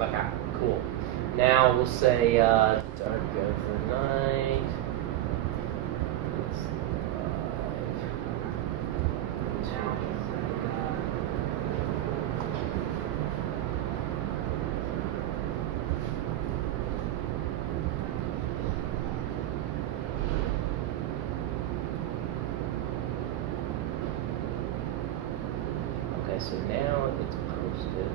Okay, cool. Now we'll say dark of the night. It's okay, so now it's posted.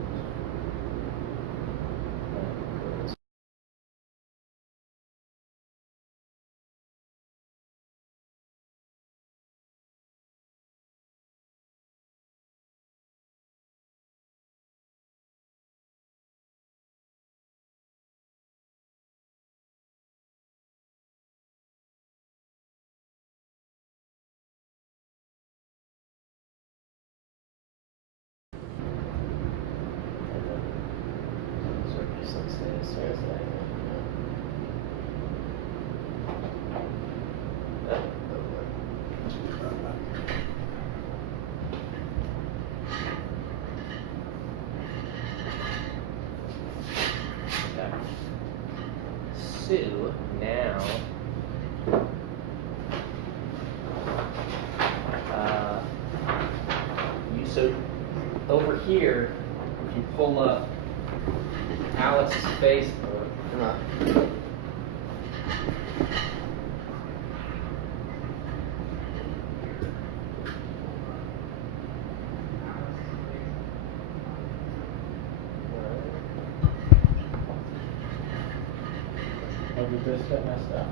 So now so over here, if you pull up Alex's Facebook. Oh, did this get messed up?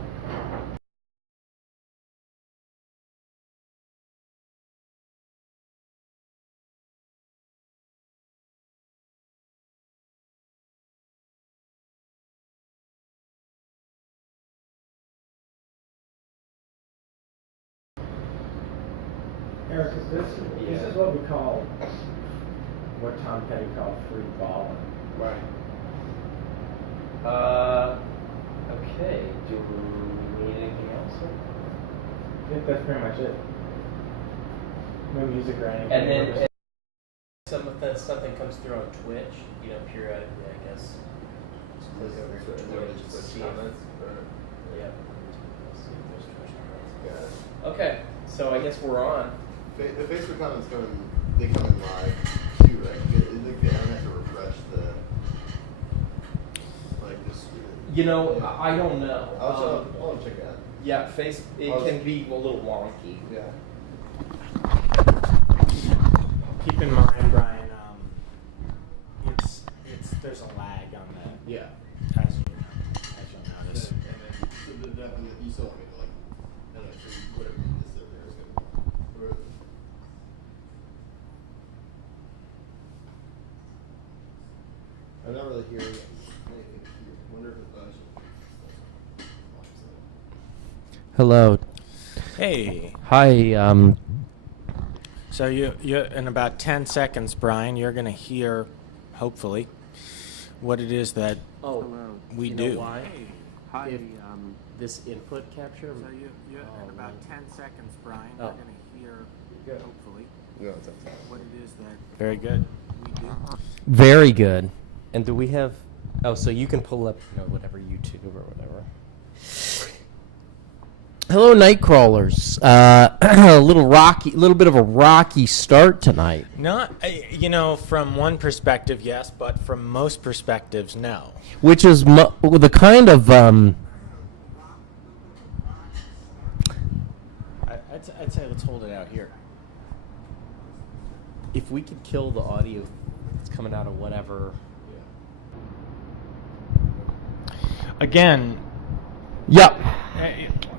Eric, this is what we call, what Tom Petty called free balling. Right. Okay. Do we need anything else? I think that's pretty much it. No music or anything. And then something comes through on Twitch, periodically, I guess. Just click over to Twitch and see if yeah. See if there's Twitch comments. Yeah. Okay, so I guess we're on. The Facebook comments come in live too, right? They don't have to refresh the just. I don't know. I'll check it out. Yeah, it can be a little wonky. Yeah. Keep in mind, Brian, there's a lag on that. Yeah. As you'll notice. And then you still want me to I don't know, so whatever this there is going to be. I'm not really hearing anything here. I wonder if Hello. Hey. Hi. So you in about 10 seconds, Brian, you're going to hear, hopefully, what it is that we do. Why? Hi. This input capture. So you in about 10 seconds, Brian, you're going to hear, hopefully, what it is that very good we do. Very good. And do we have? Oh, so you can pull up, whatever YouTube or whatever. Hello, Nightcrawlers. A little bit of a rocky start tonight. Not, from one perspective, yes, but from most perspectives, no. Which is the kind of I'd say let's hold it out here. if we could kill the audio that's coming out of whatever. Again. Yep.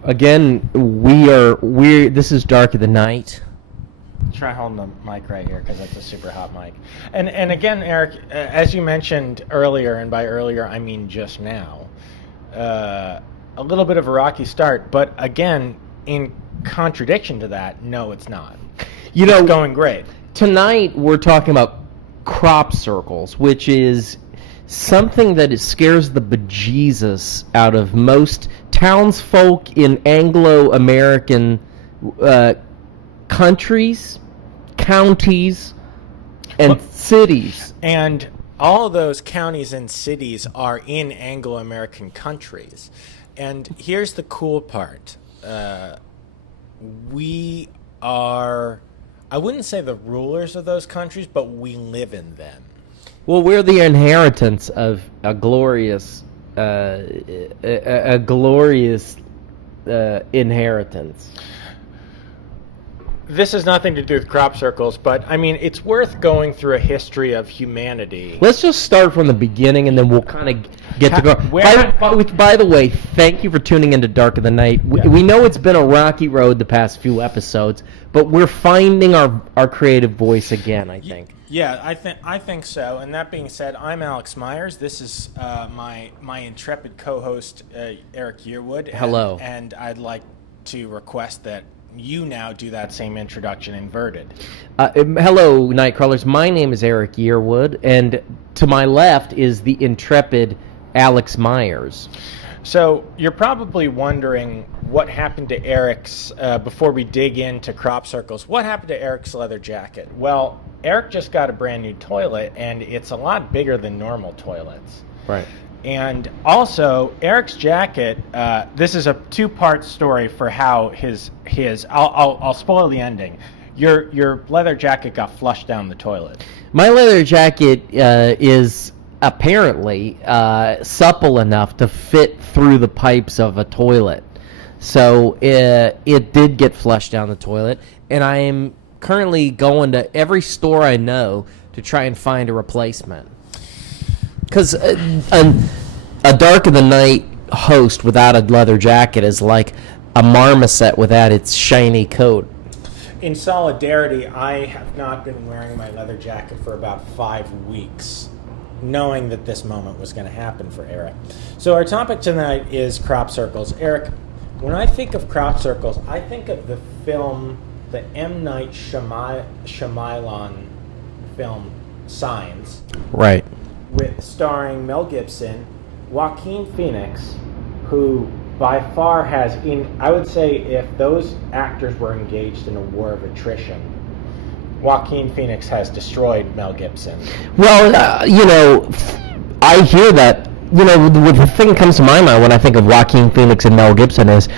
Again, this is Dark of the Night. Try holding the mic right here because that's a super hot mic. And again, Eric, as you mentioned earlier, and by earlier I mean just now, a little bit of a rocky start, but again, in contradiction to that, no, it's not. It's going great. Tonight we're talking about crop circles, which is something that scares the bejesus out of most townsfolk in Anglo-American countries, counties, and cities. And all of those counties and cities are in Anglo-American countries. And here's the cool part. We are, I wouldn't say the rulers of those countries, but we live in them. Well, we're the inheritance of a glorious, inheritance. This has nothing to do with crop circles, but I mean, it's worth going through a history of humanity. Let's just start from the beginning, and then we'll kind of get to go. By the way, thank you for tuning into Dark of the Night. We know it's been a rocky road the past few episodes, but we're finding our creative voice again, I think. Yeah, I think so. And that being said, I'm Alex Myers. This is my intrepid co-host Eric Yearwood. Hello. And I'd like to request that you now do that same introduction inverted. Hello, Nightcrawlers. My name is Eric Yearwood, and to my left is the intrepid Alex Myers. So you're probably wondering what happened to Eric's, before we dig into crop circles, what happened to Eric's leather jacket? Well, Eric just got a brand new toilet, and it's a lot bigger than normal toilets. Right. And also, Eric's jacket, this is a two-part story for how his I'll spoil the ending. Your leather jacket got flushed down the toilet. My leather jacket is apparently supple enough to fit through the pipes of a toilet. So it did get flushed down the toilet, and I am currently going to every store I know to try and find a replacement. Because a Dark of the Night host without a leather jacket is like a marmoset without its shiny coat. In solidarity, I have not been wearing my leather jacket for about 5 weeks, knowing that this moment was going to happen for Eric. So our topic tonight is crop circles. Eric, when I think of crop circles, I think of the film, the M. Night Shyamalan film Signs. Right. Starring Mel Gibson, Joaquin Phoenix, who by far has, I would say if those actors were engaged in a war of attrition, Joaquin Phoenix has destroyed Mel Gibson. Well, I hear that. The thing that comes to my mind when I think of Joaquin Phoenix and Mel Gibson is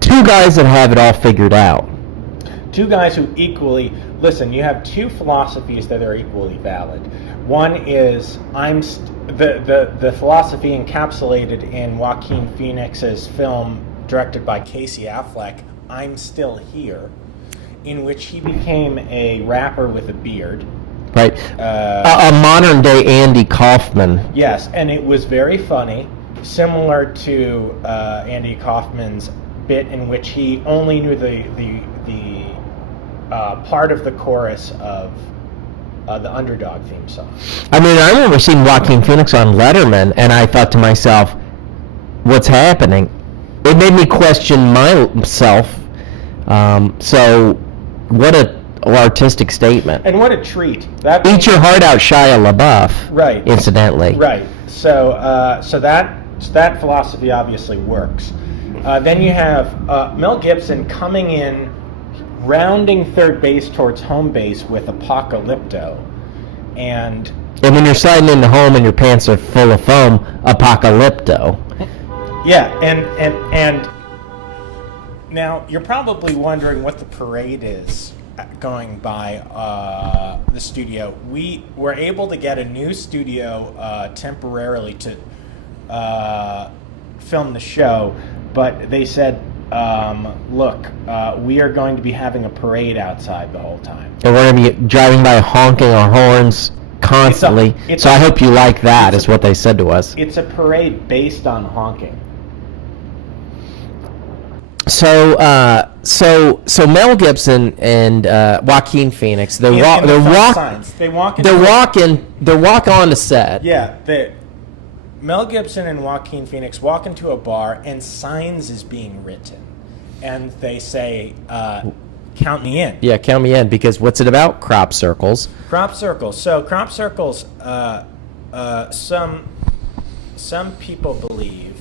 two guys that have it all figured out. Two guys who equally, listen, you have two philosophies that are equally valid. One is the philosophy encapsulated in Joaquin Phoenix's film directed by Casey Affleck, I'm Still Here, in which he became a rapper with a beard. Right. A modern day Andy Kaufman. Yes, and it was very funny, similar to Andy Kaufman's bit in which he only knew the part of the chorus of the Underdog theme song. I mean, I remember seeing Joaquin Phoenix on Letterman, and I thought to myself, what's happening? It made me question myself. So, what a artistic statement. And what a treat. Eat your heart out, Shia LaBeouf. Right. Incidentally. Right. So that philosophy obviously works. Then you have Mel Gibson coming in, rounding third base towards home base with Apocalypto, and when you're sliding into home and your pants are full of foam, Apocalypto. Yeah, and now you're probably wondering what the parade is going by the studio. We were able to get a new studio temporarily to film the show, but they said, look, we are going to be having a parade outside the whole time. And we're going to be driving by honking our horns constantly. So I hope you like that, is what they said to us. It's a parade based on honking. So Mel Gibson and Joaquin Phoenix, they're walk on the set. Yeah, Mel Gibson and Joaquin Phoenix walk into a bar, and Signs is being written, and they say, "Count me in." Yeah, count me in, because what's it about? Crop circles. Crop circles. So crop circles. Some people believe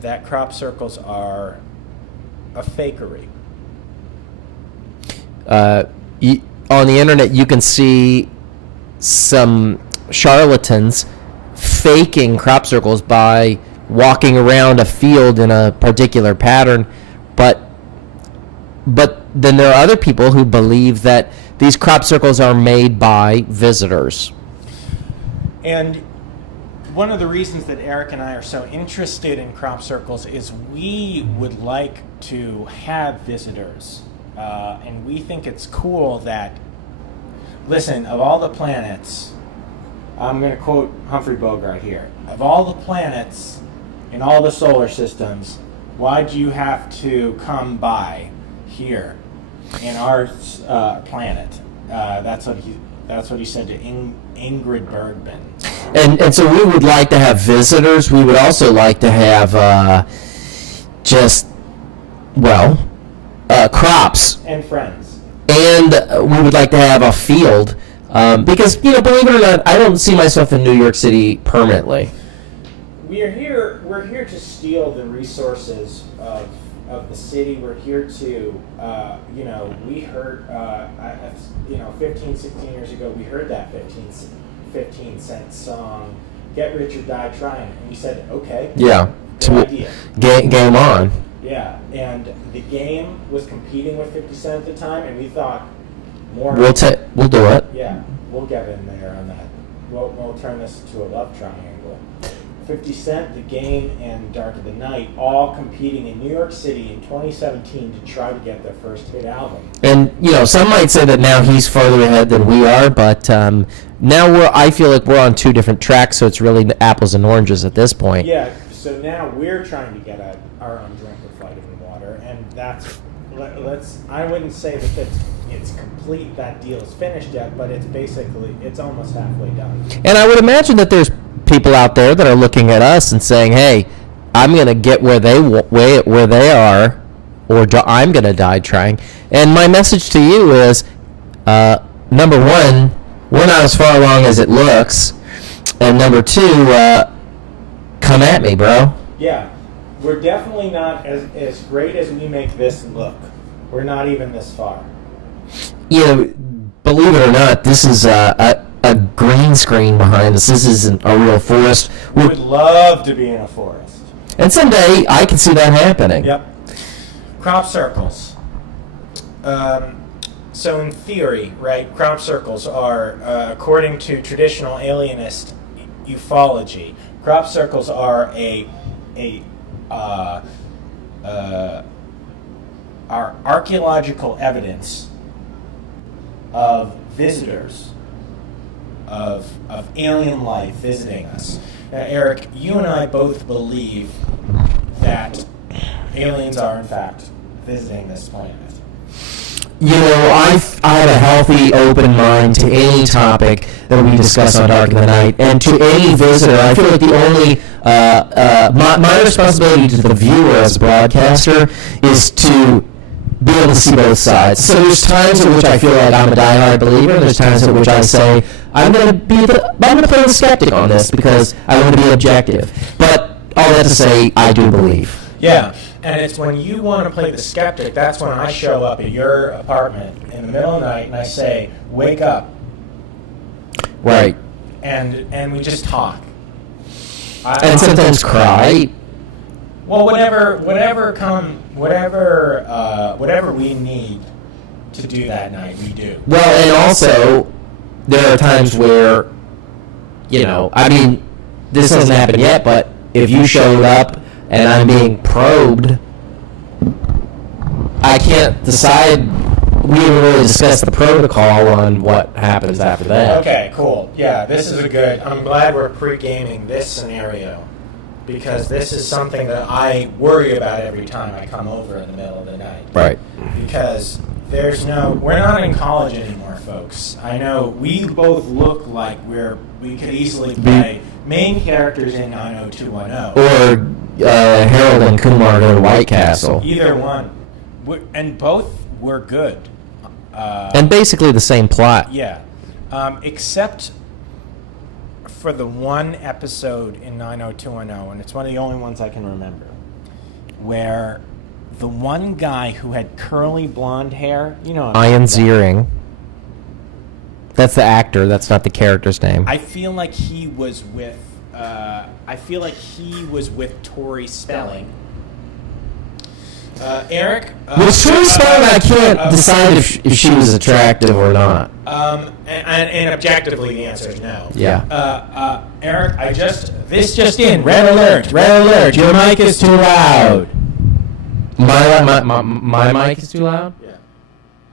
that crop circles are a fakery. On the internet, you can see some charlatans faking crop circles by walking around a field in a particular pattern, but then there are other people who believe that these crop circles are made by visitors. And one of the reasons that Eric and I are so interested in crop circles is we would like to have visitors. And we think it's cool that, listen, of all the planets, I'm going to quote Humphrey Bogart here, of all the planets in all the solar systems, why do you have to come by here in our planet? That's what he said to Ingrid Bergman. And so we would like to have visitors. We would also like to have crops. And friends. And we would like to have a field. Because, believe it or not, I don't see myself in New York City permanently. We're here to steal the resources of the city. We're here to, we heard, 15, 16 years ago, we heard that 15-cent song, Get Rich or Die Trying, and we said, okay, yeah, good idea. Game on. Yeah, and the game was competing with 50 Cent at the time, and we thought, more. We'll do it. Yeah, we'll get in there on that. We'll turn this into a love triangle. 50 Cent, The Game, and Dark of the Night all competing in New York City in 2017 to try to get their first hit album. And, some might say that now he's farther ahead than we are, but now I feel like we're on two different tracks, so it's really apples and oranges at this point. Yeah, so now we're trying to get our own drink of vitamin water, and I wouldn't say that it's complete, that deal is finished yet, but it's almost halfway done. And I would imagine that there's people out there that are looking at us and saying, hey, I'm going to get where they are, or I'm going to die trying. And my message to you is, number one, we're not as far along as it looks. And number two, come at me, bro. Yeah, we're definitely not as great as we make this look. We're not even this far. Believe it or not, this is a green screen behind us. This isn't a real forest. We would love to be in a forest. And someday I can see that happening. Yep. Crop circles. So in theory, right, crop circles are, according to traditional alienist ufology, crop circles are are archaeological evidence of visitors, of alien life visiting us. Now, Eric, you and I both believe that aliens are in fact visiting this planet. I have a healthy, open mind to any topic that we discuss on Dark of the Night, and to any visitor. I feel like the only my responsibility to the viewer as a broadcaster is to be able to see both sides. So there's times in which I feel like I'm a diehard believer, and there's times in which I say I'm going to play the skeptic on this because I want to be objective. But all that to say, I do believe. Yeah, and it's when you want to play the skeptic, that's when I show up at your apartment in the middle of the night and I say, wake up. Right. And we just talk. And sometimes cry. Well, whatever we need to do that night, we do. Well, and also, there are times where, this hasn't happened yet, but if you showed up and I'm being probed, I can't decide. We haven't really discussed the protocol on what happens after that. Okay, cool. Yeah, this is I'm glad we're pre-gaming this scenario, because this is something that I worry about every time I come over in the middle of the night. Right. Because we're not in college anymore, folks. I know we both look like we could easily play main characters in 90210. Or Harold and Kumar go to White Castle. Either one. And both were good. And basically the same plot. Yeah. Except for the one episode in 90210, and it's one of the only ones I can remember, where the one guy who had curly blonde hair, Ian Ziering. That's the actor. That's not the character's name. I feel like he was with. Tori Spelling. Eric. With Tori Spelling, I can't decide if she was attractive or not. And objectively, the answer is no. Yeah. Eric, this just in. Red alert. Your mic is too loud. My mic is too loud? Yeah.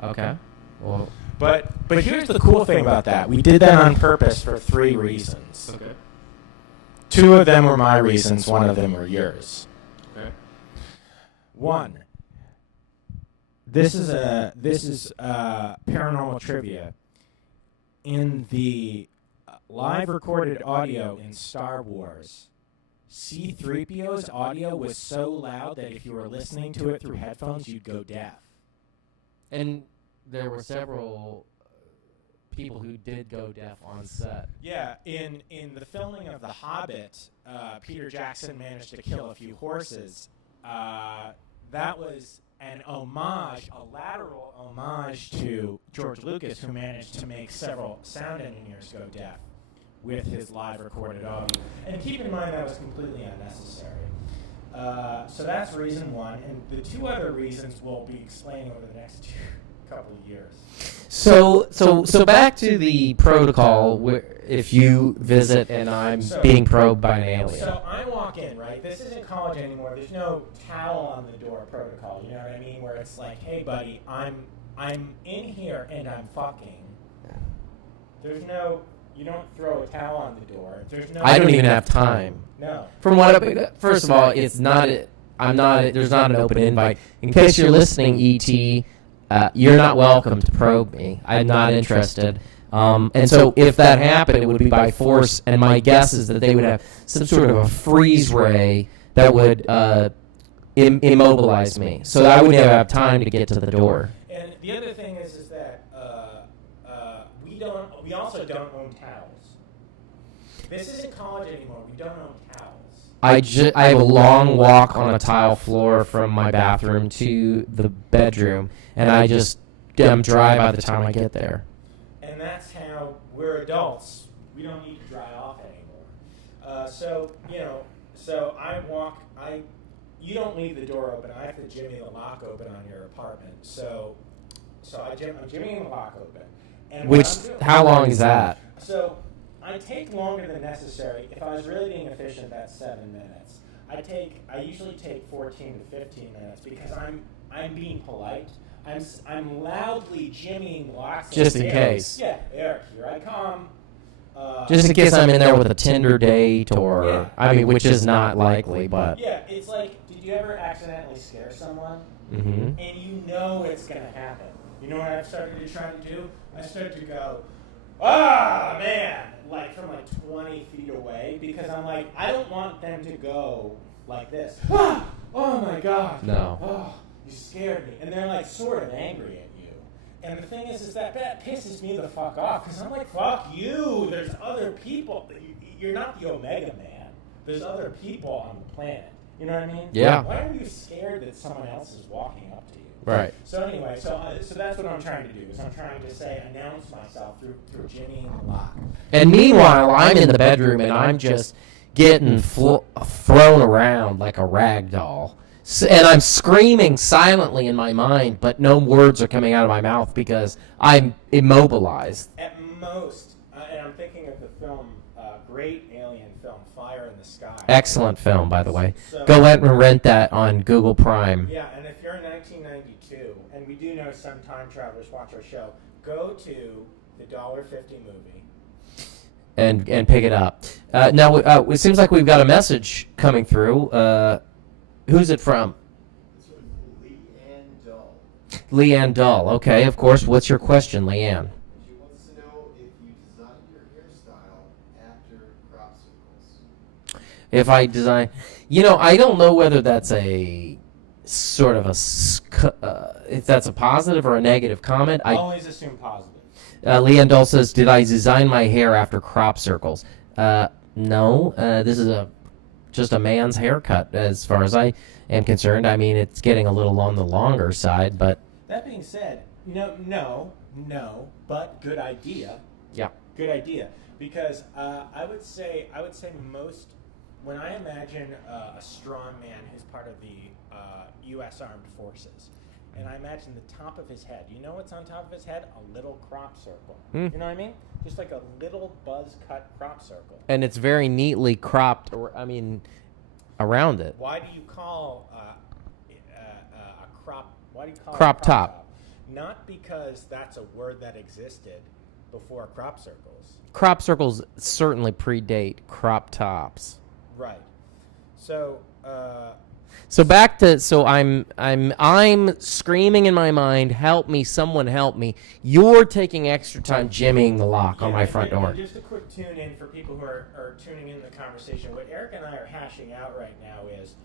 Okay. Well. But here's the cool thing about that. We did that on purpose for 3 reasons. Okay. 2 of them were my reasons. 1 of them were yours. Okay. 1. This is paranormal trivia. In the live recorded audio in Star Wars, C-3PO's audio was so loud that if you were listening to it through headphones, you'd go deaf. And there were several people who did go deaf on set. Yeah, in the filming of The Hobbit, Peter Jackson managed to kill a few horses. That was an homage, a lateral homage to George Lucas, who managed to make several sound engineers go deaf with his live recorded audio. And keep in mind that was completely unnecessary. So that's reason 1, and the 2 other reasons we'll be explaining over the next couple of years. So back to the protocol. Where if you visit and I'm being probed by an alien. So I walk in, right? This isn't college anymore. There's no towel on the door protocol. You know what I mean? Where it's like, hey, buddy, I'm in here and I'm fucking. There's no. You don't throw a towel on the door. There's no. I don't even have time. No. From what first of all, it's not. I'm not. There's not an open invite. In case you're listening, ET. You're not welcome to probe me. I'm not interested. And so if that happened, it would be by force, and my guess is that they would have some sort of a freeze ray that would immobilize me. So I wouldn't have time to get to the door. And the other thing is that we also don't own towels. This isn't college anymore. We don't own towels. I have a long walk on a tile floor from my bathroom to the bedroom, and I'm dry by the time I get there. And that's how we're adults. We don't need to dry off anymore. So you don't leave the door open. I have to jimmy the lock open on your apartment. So I'm jimmying the lock open. And How long is that? So I take longer than necessary. If I was really being efficient, that's 7 minutes. I usually take 14 to 15 minutes because I'm being polite. I'm loudly jimmying locks. Just in case. Yeah, Eric, here I come. Just in case I'm in there with a Tinder date or, Yeah. I mean, which is not likely, but. Yeah, it's like, did you ever accidentally scare someone? Mm-hmm. And you know it's going to happen. You know what I've started to try to do? I started to go, man, like from like 20 feet away, because I'm like, I don't want them to go like this. Oh my God. No. Oh, you scared me. And they're like sort of angry at you. And the thing is that pisses me the fuck off, because I'm like, fuck you. There's other people. You're not the Omega Man. There's other people on the planet. You know what I mean? Yeah. Why are you scared that someone else is walking up to you? Right. So anyway, so that's what I'm trying to do. Is I'm trying to announce myself through jimmying the lock. And meanwhile, I'm in the bedroom and I'm just getting thrown around like a rag doll. And I'm screaming silently in my mind, but no words are coming out of my mouth because I'm immobilized. At most, and I'm thinking of the film, great alien film, Fire in the Sky. Excellent film, by the way. So, Go out and rent that on Google Prime. Yeah, and if you're in 1992, and we do know some time travelers watch our show, go to the $1.50 movie. And pick it up. Now, it seems like we've got a message coming through. Who's it from? It's from Leanne Dull. Leanne Dull. Okay, of course. What's your question, Leanne? She wants to know if you designed your hairstyle after crop circles. If I design... I don't know whether that's a sort of if that's a positive or a negative comment. I Always assume positive. Leanne Dull says, did I design my hair after crop circles? No. This is just a man's haircut as far as I am concerned. I mean, it's getting a little on the longer side, but... That being said, no, but good idea. Yeah. Good idea, because I would say most, when I imagine a strong man who's part of the U.S. Armed Forces, and I imagine the top of his head. You know what's on top of his head? A little crop circle. You know what I mean? Just like a little buzz cut crop circle. And it's very neatly cropped, around it. Why do you call a crop? Why do you call Crop it a top. Not because that's a word that existed before crop circles. Crop circles certainly predate crop tops. Right. So. So back to I'm screaming in my mind, help me, someone help me. You're taking extra time jimmying the lock on my front door. And just a quick tune in for people who are tuning in the conversation. What Eric and I are hashing out right now is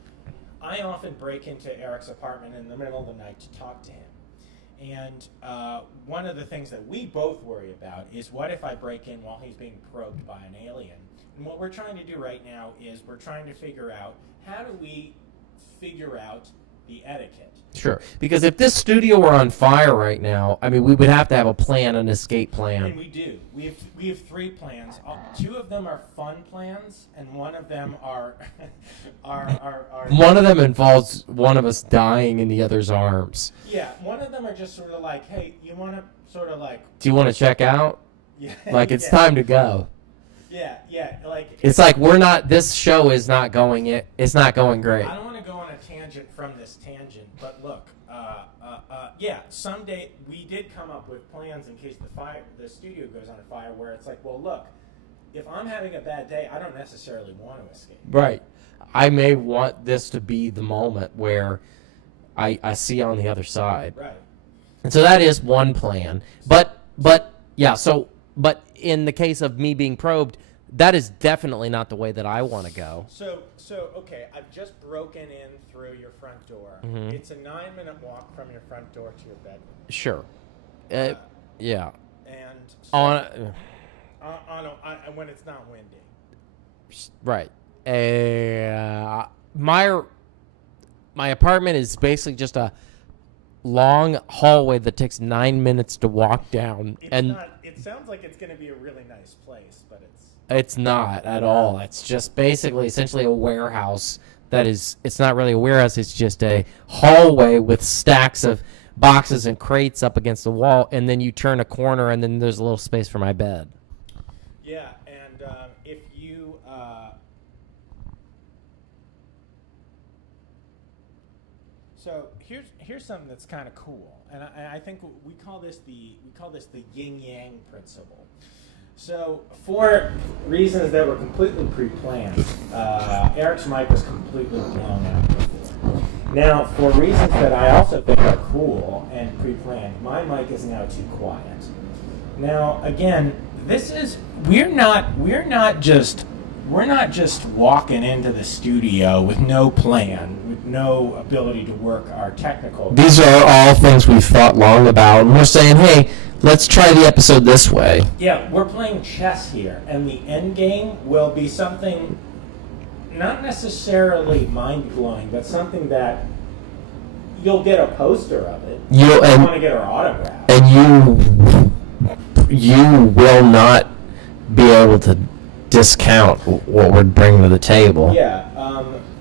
I often break into Eric's apartment in the middle of the night to talk to him. And one of the things that we both worry about is, what if I break in while he's being probed by an alien? And what we're trying to do right now is we're trying to figure out, how do we figure out the etiquette? Sure. Because if this studio were on fire right now, we would have to have a plan, an escape plan. And we do. We have 3 plans. 2 of them are fun plans, and one of them are One of them involves one of us dying in the other's arms. Yeah, one of them are just sort of like, hey, you want to sort of like... Do you want to check out? Yeah. Like, it's time to go. Yeah, like... It's like this show is not going, it's not going great. I don't want to go on a tangent from this tangent, but look, someday we did come up with plans in case the studio goes on fire, where it's like, well, look, if I'm having a bad day, I don't necessarily want to escape. Right. I may want this to be the moment where I see on the other side. Right. And so that is one plan. But in the case of me being probed, that is definitely not the way that I want to go. So okay, I've just broken in through your front door. Mm-hmm. It's a 9-minute walk from your front door to your bedroom. Sure. Yeah. And so when it's not windy. Right. My apartment is basically just a long hallway that takes 9 minutes to walk down. It sounds like it's going to be a really nice place, but it's not at all. It's just essentially a warehouse. It's not really a warehouse. It's just a hallway with stacks of boxes and crates up against the wall, and then you turn a corner, and then there's a little space for my bed. Yeah, and if you so here's something that's kind of cool, and I think we call this the yin yang principle. So, for reasons that were completely pre-planned, Eric's mic was completely blown out before. Now, for reasons that I also think are cool and pre-planned, my mic is now too quiet. Now, again, we're not just walking into the studio with no plan, with no ability to work our technical. These are all things we've thought long about, and we're saying, hey, let's try the episode this way. Yeah, we're playing chess here, and the end game will be something not necessarily mind-blowing, but something that you'll get a poster of it. You want to get our autograph. And you will not be able to discount what we're bringing to the table. Yeah,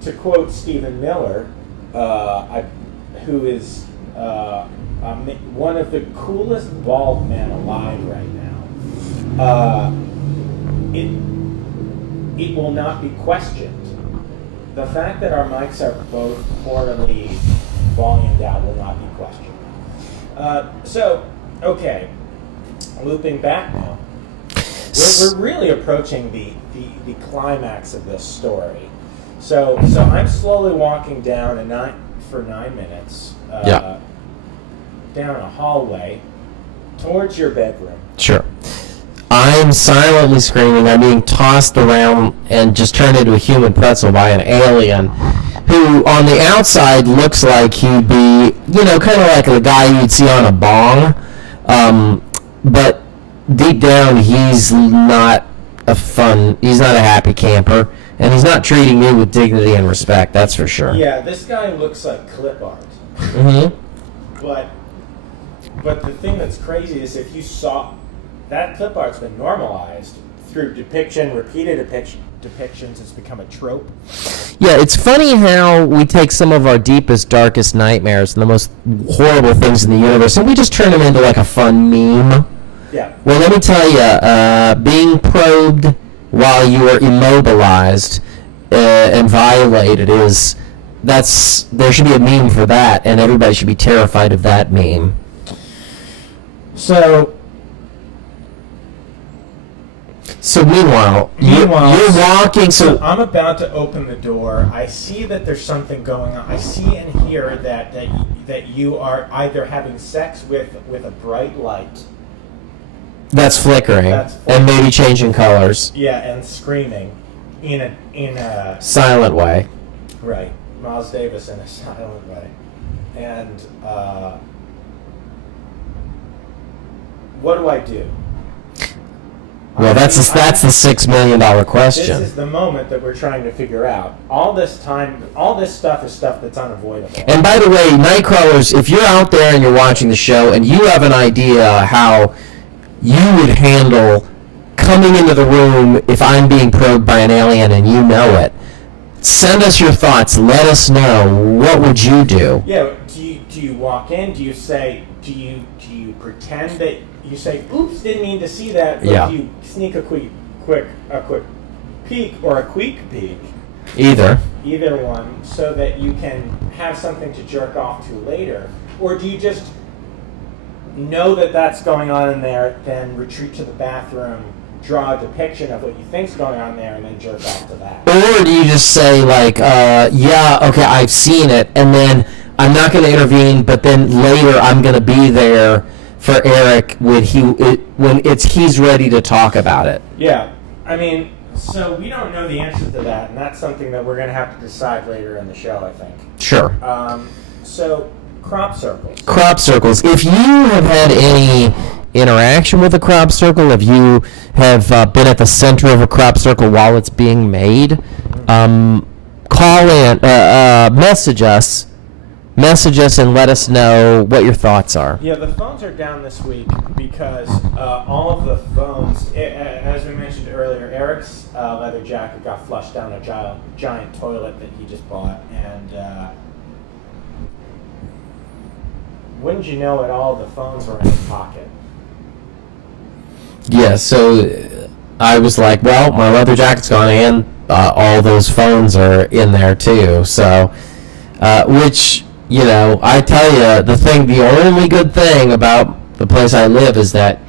to quote Stephen Miller, who is one of the coolest bald men alive right now, it will not be questioned. The fact that our mics are both poorly volumed out will not be questioned. Okay, looping back now. We're really approaching the climax of this story. So I'm slowly walking down for 9 minutes. Down a hallway towards your bedroom. Sure. I'm silently screaming. I'm being tossed around and just turned into a human pretzel by an alien who on the outside looks like he'd be, kind of like the guy you'd see on a bong. But deep down, he's not a happy camper. And he's not treating me with dignity and respect, that's for sure. Yeah, this guy looks like clip art. Mm-hmm. But the thing that's crazy is if you saw that clip art's been normalized through repeated depictions. It's become a trope. Yeah, it's funny how we take some of our deepest, darkest nightmares and the most horrible things in the universe, and we just turn them into like a fun meme. Yeah. Well, let me tell you, being probed while you are immobilized and violated there should be a meme for that, and everybody should be terrified of that meme. So Meanwhile, you're walking. So I'm about to open the door. I see that there's something going on. I see and hear that you are either having sex with a bright light. That's flickering, and maybe changing colors. Yeah, and screaming in a silent way. Right, Miles Davis in a silent way, and what do I do? Well, that's the $6 million question. This is the moment that we're trying to figure out. All this stuff is stuff that's unavoidable. And by the way, Nightcrawlers, if you're out there and you're watching the show and you have an idea how you would handle coming into the room if I'm being probed by an alien and you know it, send us your thoughts. Let us know. What would you do? Yeah. Do you walk in? Do you say? Do you pretend that you say, "Oops, didn't mean to see that"? Or do you sneak a quick peek or a quick peek? Either one, so that you can have something to jerk off to later, or do you just know that that's going on in there, then retreat to the bathroom, draw a depiction of what you think's going on there, and then jerk off to that? Or do you just say like, yeah, okay, I've seen it, and then I'm not going to intervene, but then later I'm going to be there for Eric when he's ready to talk about it? Yeah, I mean, so we don't know the answer to that, and that's something that we're going to have to decide later in the show, I think. Sure. So crop circles. Crop circles. If you have had any interaction with a crop circle, if you have been at the center of a crop circle while it's being made, call in, message us and let us know what your thoughts are. Yeah, the phones are down this week because all of the phones, as we mentioned earlier, Eric's leather jacket got flushed down a giant toilet that he just bought, and wouldn't you know it, all the phones were in his pocket. Yeah, so I was like, well, my leather jacket's gone and all those phones are in there too. So, which, you know, I tell you, the only good thing about the place I live is that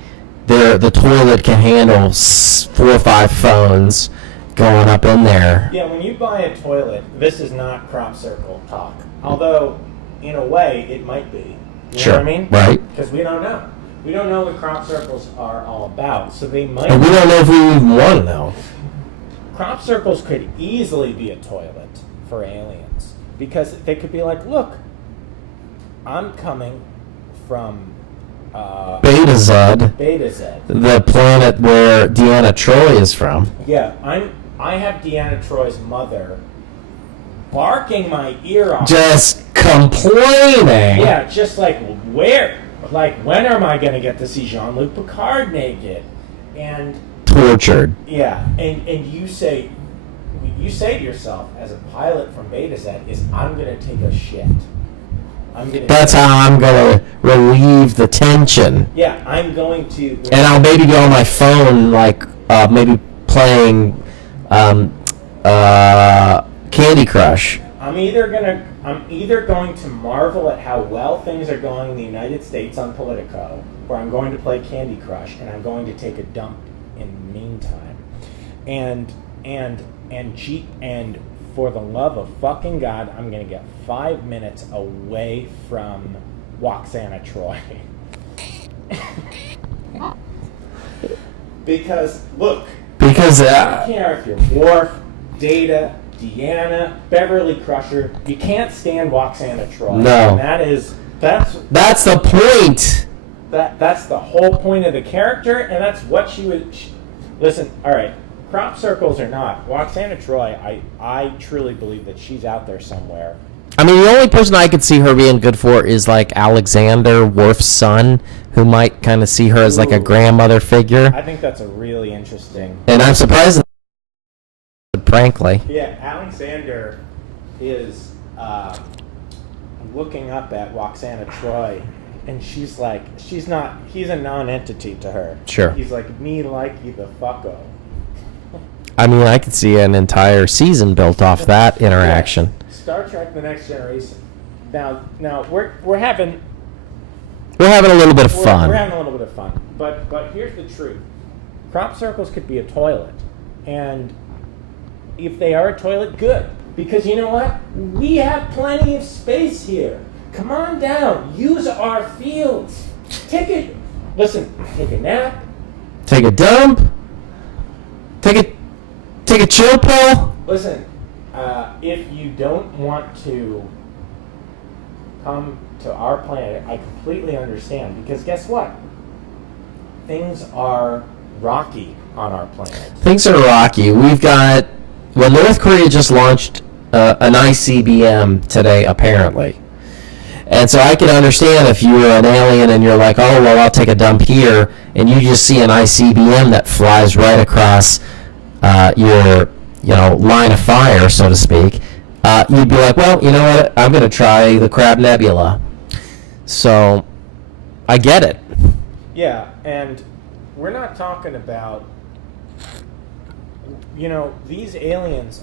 the toilet can handle 4 or 5 phones going up in there. Yeah, when you buy a toilet, this is not crop circle talk. Although, in a way, it might be. You Sure. know what I mean? Right. Because we don't know. We don't know what crop circles are all about. So they might. And we don't know if we even want to know. Crop circles could easily be a toilet for aliens. Because they could be like, look, I'm coming from Beta Z, Beta-Z. the planet where Deanna Troy is from. Yeah, I have Deanna Troy's mother barking my ear off. Just complaining. Yeah, just like, where? Like, when am I going to get to see Jean-Luc Picard naked? And Tortured. yeah, and you say to yourself as a pilot from Beta-Z is, I'm going to take a shit. That's how I'm going to relieve the tension. Yeah, I'm going to. And I'll maybe go on my phone, like, maybe playing Candy Crush. I'm either going to marvel at how well things are going in the United States on Politico, or I'm going to play Candy Crush, and I'm going to take a dump in the meantime. And for the love of fucking God, I'm going to get 5 minutes away from Waxana Troy. Because, look, I don't care if you're Worf, Data, Deanna, Beverly Crusher, you can't stand Waxana Troy. No. And that's the point. That's the whole point of the character, and that's what she would... Listen, all right, crop circles or not, Waxana Troy, I truly believe that she's out there somewhere. I mean, the only person I could see her being good for is like Alexander Worf's son, who might kind of see her as like a Ooh. grandmother figure. I think that's a really interesting. And I'm surprised, frankly. Yeah, Alexander is looking up at Roxana Troy, and she's a non-entity to her. Sure. He's like, me like you the fucko. I mean, I could see an entire season built off that interaction. Yeah. Star Trek: The Next Generation. Now we're having We're having a little bit of fun. We're having a little bit of fun, but here's the truth: crop circles could be a toilet, and if they are a toilet, good, because you know what? We have plenty of space here. Come on down, use our fields. Take a nap. Take a dump. Take a chill pill. Listen, if you don't want to come to our planet, I completely understand, because guess what? Things are rocky on our planet. Things are rocky. We've got, well, North Korea just launched an ICBM today, apparently. And so I can understand if you're an alien and you're like, oh, well, I'll take a dump here, and you just see an ICBM that flies right across your, line of fire, so to speak. You'd be like, well, you know what? I'm going to try the Crab Nebula. So I get it. Yeah, and we're not talking about, these aliens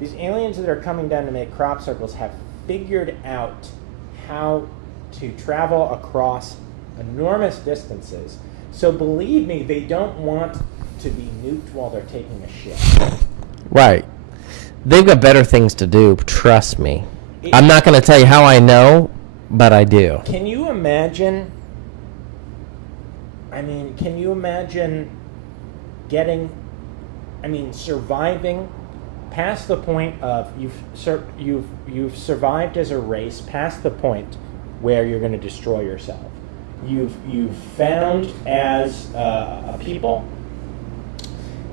these aliens that are coming down to make crop circles have figured out how to travel across enormous distances. So believe me, they don't want to be nuked while they're taking a shit. Right. They've got better things to do, trust me. I'm not going to tell you how I know, but I do. Can you imagine surviving past the point of you've survived as a race past the point where you're going to destroy yourself. You've found as a people,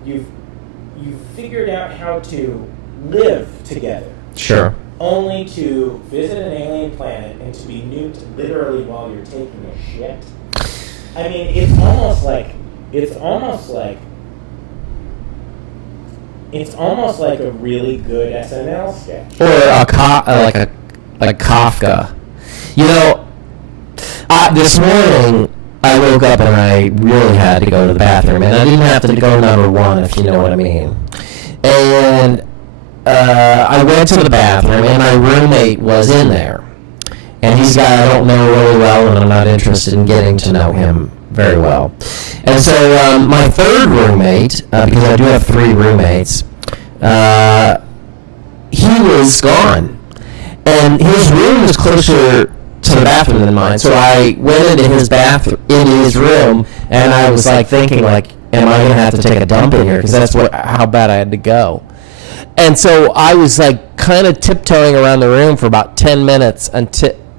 you've figured out how to live together. Sure. Only to visit an alien planet and to be nuked literally while you're taking a shit. I mean, it's almost like a really good SNL sketch. Or like Kafka. This morning I woke up and I really had to go to the bathroom, and I didn't have to go number one, if you know what I mean. And I went to the bathroom, and my roommate was in there. And he's a guy I don't know really well, and I'm not interested in getting to know him very well. And so my third roommate, because I do have three roommates, he was gone. And his room was closer to the bathroom than mine. So I went into his room, and I was like thinking, like, am I going to have to take a dump in here? Because that's how bad I had to go. And so I was like kind of tiptoeing around the room for about 10 minutes, and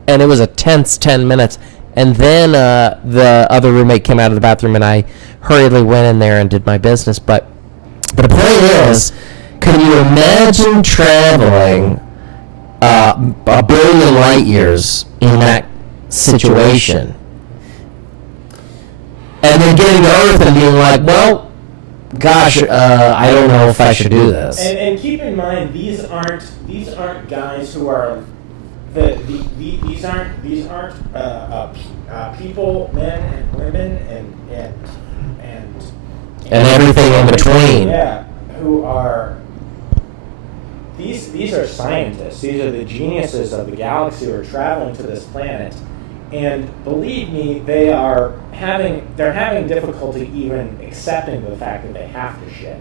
it was a tense 10 minutes. And then the other roommate came out of the bathroom, and I hurriedly went in there and did my business. But the point is, can you imagine traveling a billion light years in that situation? And then getting to Earth and being like, well, gosh, I don't know if I should do this. And keep in mind, these aren't guys who are these aren't people, men and women and everything in between. Yeah, who are these are scientists. These are the geniuses of the galaxy who are traveling to this planet. And believe me, they're having difficulty even accepting the fact that they have to shit.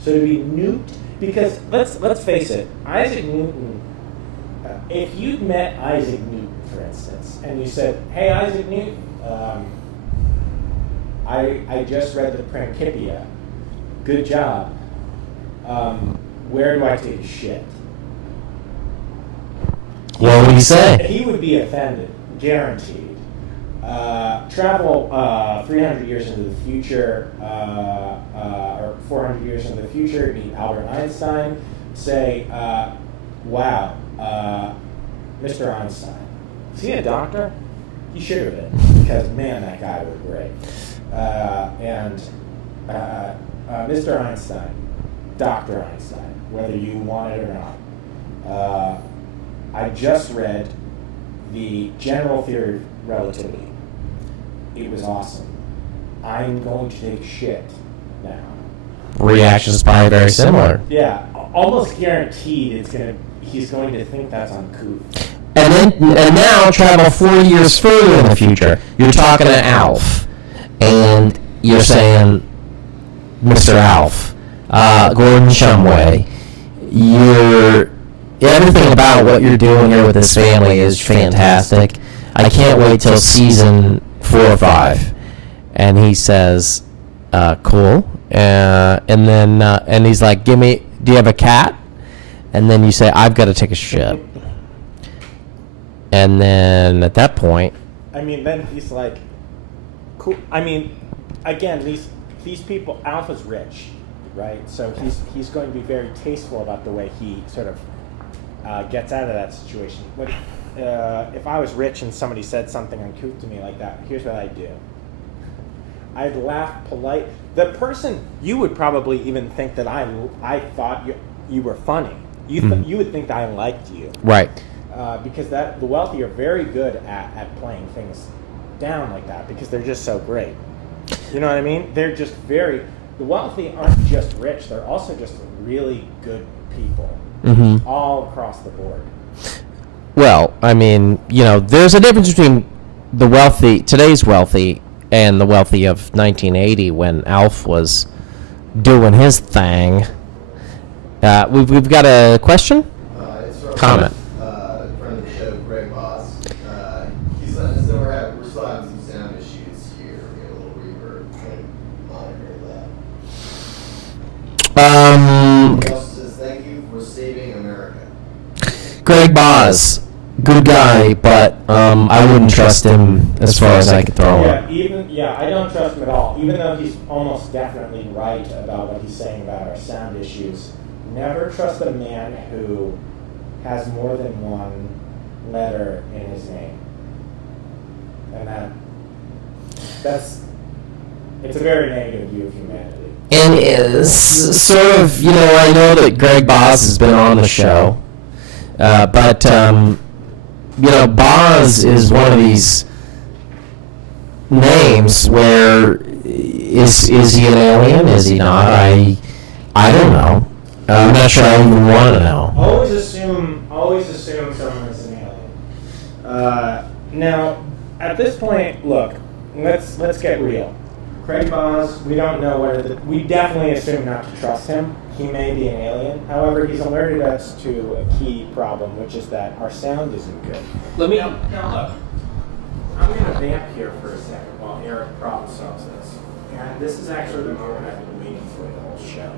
So to be nuked, because let's face it, Isaac Newton. If you met Isaac Newton, for instance, and you said, "Hey, Isaac Newton, I just read the Principia. Good job. Where do I take a shit?" What would he say? He would be offended. Guaranteed. Travel 300 years into the future, or 400 years into the future, meet Albert Einstein, say, wow, Mr. Einstein. Is he a doctor? He should have been, because man, that guy was great. Mr. Einstein, Dr. Einstein, whether you want it or not, I just read the General Theory of Relativity. It was awesome. I'm going to take a shit now. Reaction is probably very similar. Yeah, almost guaranteed he's going to think that's uncouth. And now travel 4 years further in the future. You're talking to Alf, and you're saying, Mr. Alf, Gordon Shumway, everything about what you're doing here with this family is fantastic. I can't wait till season 4 or 5. And he says, cool. And then and he's like, do you have a cat? And then you say, I've got to take a shit. And then at that point, I mean, then he's like, cool. I mean, again, these people, Alpha's rich, right? So he's going to be very tasteful about the way he sort of gets out of that situation. But if I was rich and somebody said something uncouth to me like that, here's what I'd do. I'd laugh polite. The person, you would probably even think that I thought you were funny. You would think that I liked you. right. Because the wealthy are very good at playing things down like that because they're just so great. You know what I mean? They're just the wealthy aren't just rich, they're also just really good people all across the board. Well, I mean, there's a difference between today's wealthy, and the wealthy of 1980 when Alf was doing his thing. We've got a question? It's from Comment. Friend of the show, Greg Boss. He's letting us know we're still having some sound issues here. We got a little reverb. Trying to monitor that. He also says, thank you for saving America. Greg Boz, good guy, but I wouldn't trust him as far as I could throw him. I don't trust him at all. Even though he's almost definitely right about what he's saying about our sound issues. Never trust a man who has more than one letter in his name. And it's a very negative view of humanity. And is sort of, I know that Greg Boz has been on the show, but Boz is one of these names where is he an alien? Is he not? I don't know. I'm not sure I even want to know. Always assume someone is an alien. Now, at this point, look, let's get real. Craig Boz, we don't know we definitely assume not to trust him. He may be an alien. However, he's alerted us to a key problem, which is that our sound isn't good. Now look, I'm going to vamp here for a second while Eric problem solves this. And this is actually the moment I've been waiting for the whole show.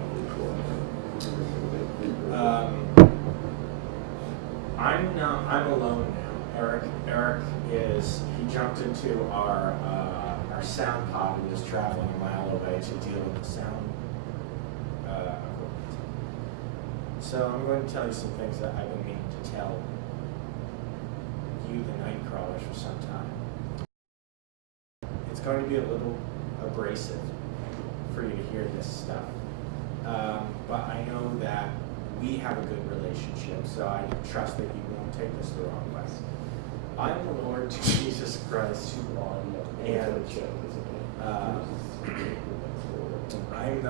I'm alone now. Eric he jumped into our sound pod and is traveling a mile away to deal with the sound equipment. So I'm going to tell you some things that I've been meaning to tell you, the night crawlers, for some time. It's going to be a little abrasive for you to hear this stuff. But I know that we have a good relationship, so I trust that you won't take this the wrong way. I'm the Lord Jesus Christ, and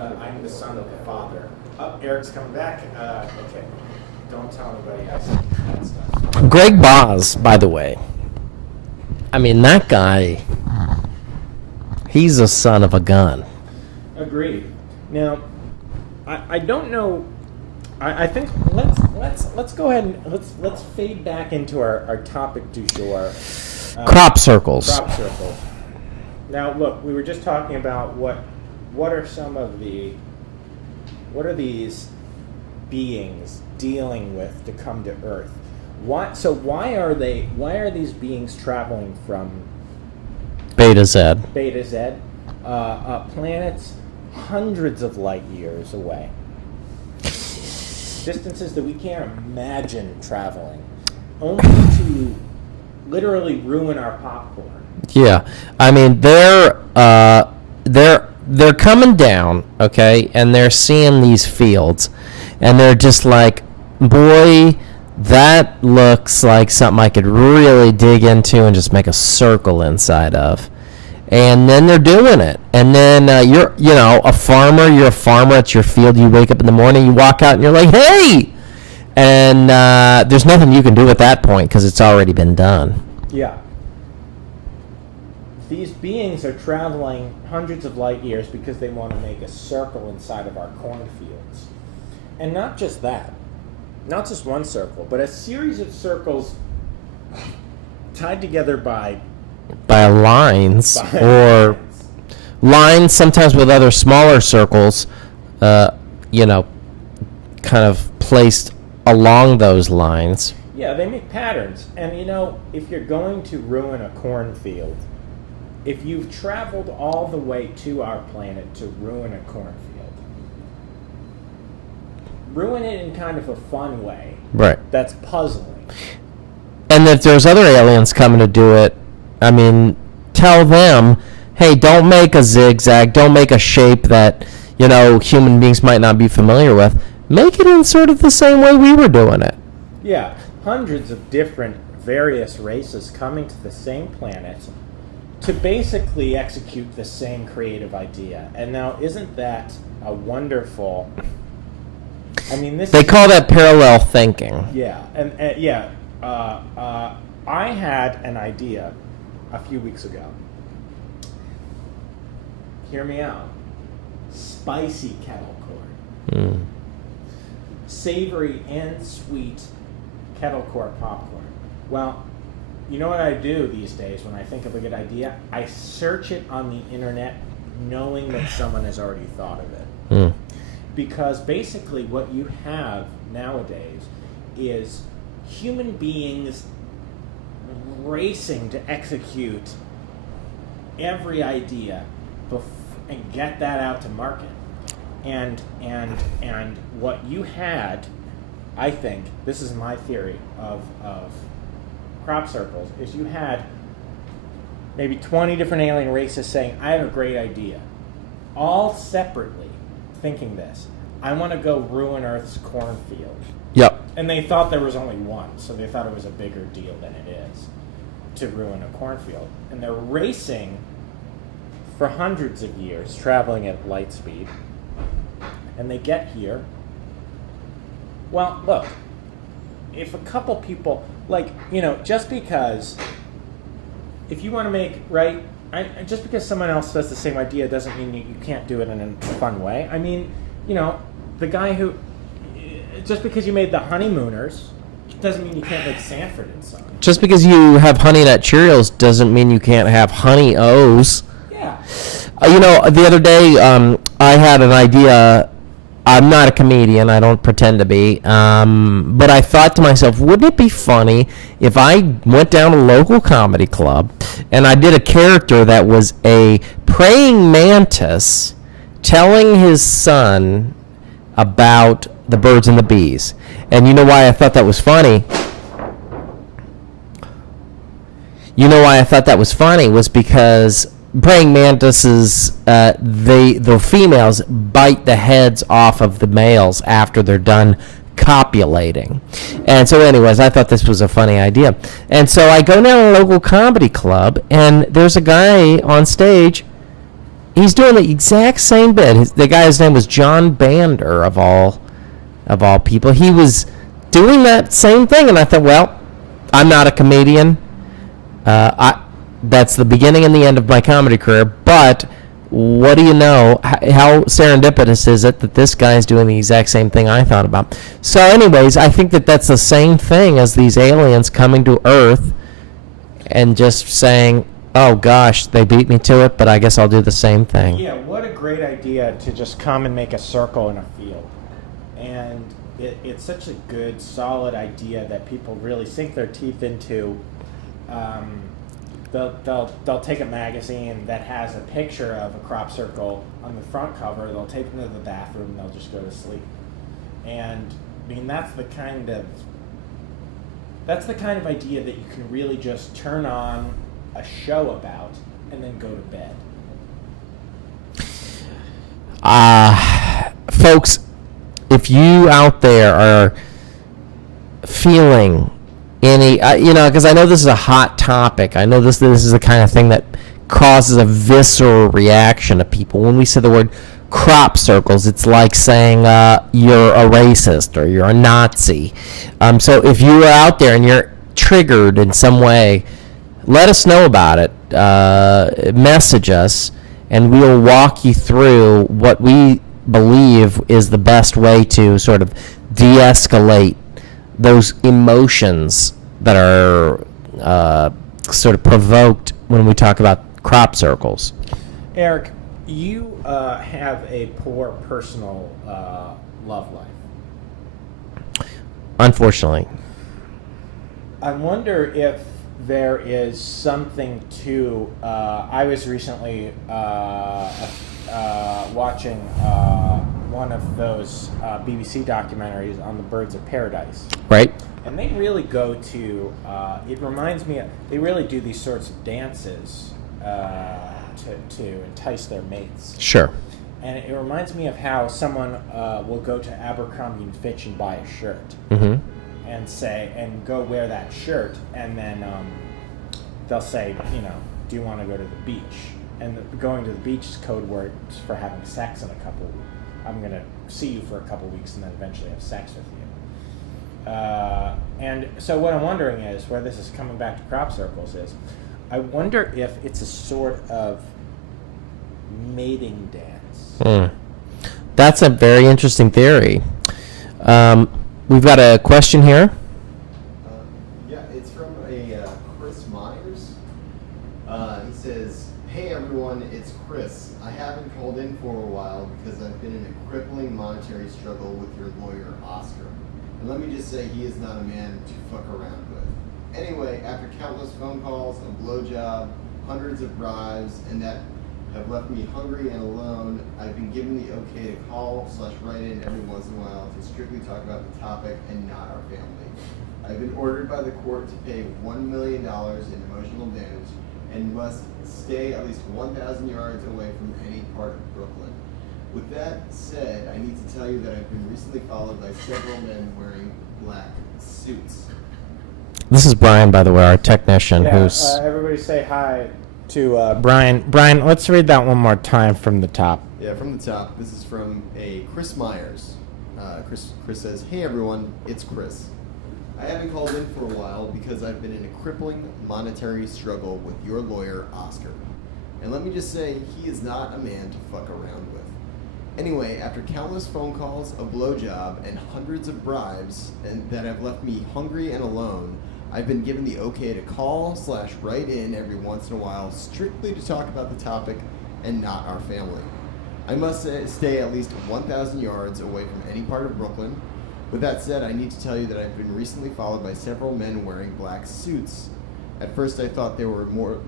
I'm the Son of the Father. Oh, Eric's coming back. Okay, don't tell anybody I said that stuff. Greg Boz, by the way. I mean, that guy, he's a son of a gun. Agreed. Now, I don't know. I think let's go ahead and let's fade back into our topic du jour. Crop circles. Crop circles. Now, look, we were just talking about what are these beings dealing with to come to Earth? Why are these beings traveling from Beta Z. Planets hundreds of light years away? distances that we can't imagine traveling, only to literally ruin our popcorn. Yeah, I mean they're coming down, okay, and they're seeing these fields, and they're just like, boy, that looks like something I could really dig into and just make a circle inside of. And then they're doing it. And then you're a farmer. You're a farmer at your field. You wake up in the morning, you walk out, and you're like, hey! And there's nothing you can do at that point because it's already been done. Yeah. These beings are traveling hundreds of light years because they want to make a circle inside of our cornfields. And not just that. Not just one circle, but a series of circles tied together by lines or lines, sometimes with other smaller circles, kind of placed along those lines. Yeah, they make patterns. And if you're going to ruin a cornfield, if you've traveled all the way to our planet to ruin a cornfield, ruin it in kind of a fun way. Right. That's puzzling. And if there's other aliens coming to do it, I mean, tell them, hey, don't make a zigzag, don't make a shape that, human beings might not be familiar with. Make it in sort of the same way we were doing it. Yeah, hundreds of different various races coming to the same planet to basically execute the same creative idea. And now, isn't that a wonderful... I mean, They call that parallel thinking. Yeah, I had an idea a few weeks ago. Hear me out. Spicy kettle corn. Savory and sweet kettle corn popcorn. Well, you know what I do these days when I think of a good idea? I search it on the internet knowing that someone has already thought of it. Because basically what you have nowadays is human beings racing to execute every idea and get that out to market. And what you had, I think, this is my theory of crop circles, is you had maybe 20 different alien races saying, I have a great idea. All separately thinking this. I want to go ruin Earth's cornfield. Yep. And they thought there was only one, so they thought it was a bigger deal than it is to ruin a cornfield. And they're racing for hundreds of years, traveling at light speed. And they get here. Well, look, if a couple people, just because, if you want to make, right, just because someone else does the same idea doesn't mean you can't do it in a fun way. I mean, the guy who, just because you made the Honeymooners doesn't mean you can't make Sanford and Son. Just because you have Honey Nut Cheerios doesn't mean you can't have Honey O's. Yeah. The other day, I had an idea. I'm not a comedian. I don't pretend to be. But I thought to myself, wouldn't it be funny if I went down to a local comedy club and I did a character that was a praying mantis telling his son about the birds and the bees? And you know why I thought that was funny? Was because praying mantises, the females bite the heads off of the males after they're done copulating. And so anyways, I thought this was a funny idea. And so I go down to a local comedy club, and there's a guy on stage. He's doing the exact same bit. The guy's name was John Bander, of all people. He was doing that same thing, and I thought, well, I'm not a comedian. That's the beginning and the end of my comedy career, but what do you know? How serendipitous is it that this guy's doing the exact same thing I thought about? So anyways, I think that that's the same thing as these aliens coming to Earth and just saying, oh gosh, they beat me to it, but I guess I'll do the same thing. Yeah, what a great idea to just come and make a circle in a field. And it's such a good, solid idea that people really sink their teeth into. They'll take a magazine that has a picture of a crop circle on the front cover, they'll take it into the bathroom, and they'll just go to sleep. And I mean, that's the kind of idea that you can really just turn on a show about and then go to bed. Folks, if you out there are feeling any, because I know this is a hot topic. I know this is the kind of thing that causes a visceral reaction to people. When we say the word crop circles, it's like saying you're a racist or you're a Nazi. So if you are out there and you're triggered in some way, let us know about it. Message us, and we'll walk you through what we believe is the best way to sort of de-escalate those emotions that are sort of provoked when we talk about crop circles. Eric, you have a poor personal love life. Unfortunately. I wonder if there is something to. I was recently watching one of those BBC documentaries on the birds of paradise. Right. And they really go to. It reminds me. They really do these sorts of dances to entice their mates. Sure. And it reminds me of how someone will go to Abercrombie and Fitch and buy a shirt. Mm-hmm. And go wear that shirt, and then they'll say, do you want to go to the beach? And going to the beach is code words for having sex in a couple. I'm going to see you for a couple weeks and then eventually have sex with you. And so what I'm wondering is, where this is coming back to crop circles is, I wonder if it's a sort of mating dance. That's a very interesting theory. We've got a question here. Yeah, it's from a Chris Myers. He says, "Hey everyone, it's Chris. I haven't called in for a while because I've been in a crippling monetary struggle with your lawyer, Oscar. And let me just say, he is not a man to fuck around with. Anyway, after countless phone calls, a blowjob, hundreds of bribes, and that have left me hungry and alone, I've been given the okay to call/write in every once in a while to strictly talk about the topic and not our family. I've been ordered by the court to pay $1 million in emotional damage and must stay at least 1,000 yards away from any part of Brooklyn. With that said, I need to tell you that I've been recently followed by several men wearing black suits." This is Brian, by the way, our technician, who's... Everybody say hi to Brian. Brian, let's read that one more time from the top. Yeah, from the top. This is from a Chris Myers. Chris says, "Hey everyone, it's Chris. I haven't called in for a while because I've been in a crippling monetary struggle with your lawyer, Oscar. And let me just say, he is not a man to fuck around with. Anyway, after countless phone calls, a blowjob, and hundreds of bribes that have left me hungry and alone, I've been given the okay to call/write in every once in a while strictly to talk about the topic and not our family. I must stay at least 1,000 yards away from any part of Brooklyn. With that said, I need to tell you that I've been recently followed by several men wearing black suits. At first I thought they were more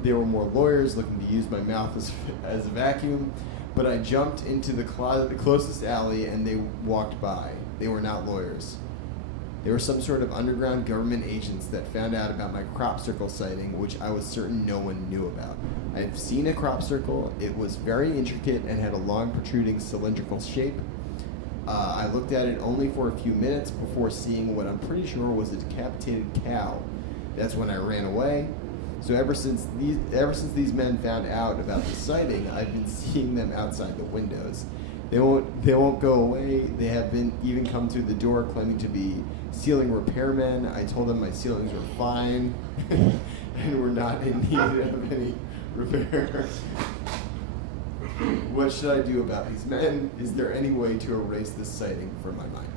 lawyers looking to use my mouth as a vacuum, but I jumped into the closest alley and they walked by. They were not lawyers. They were some sort of underground government agents that found out about my crop circle sighting, which I was certain no one knew about. I've seen a crop circle. It was very intricate and had a long protruding cylindrical shape. I looked at it only for a few minutes before seeing what I'm pretty sure was a decapitated cow. That's when I ran away. So ever since these men found out about the sighting, I've been seeing them outside the windows. They won't go away. They have even come to the door claiming to be ceiling repairmen. I told them my ceilings were fine and were not in need of any repair. What should I do about these men? Is there any way to erase this sighting from my mind?"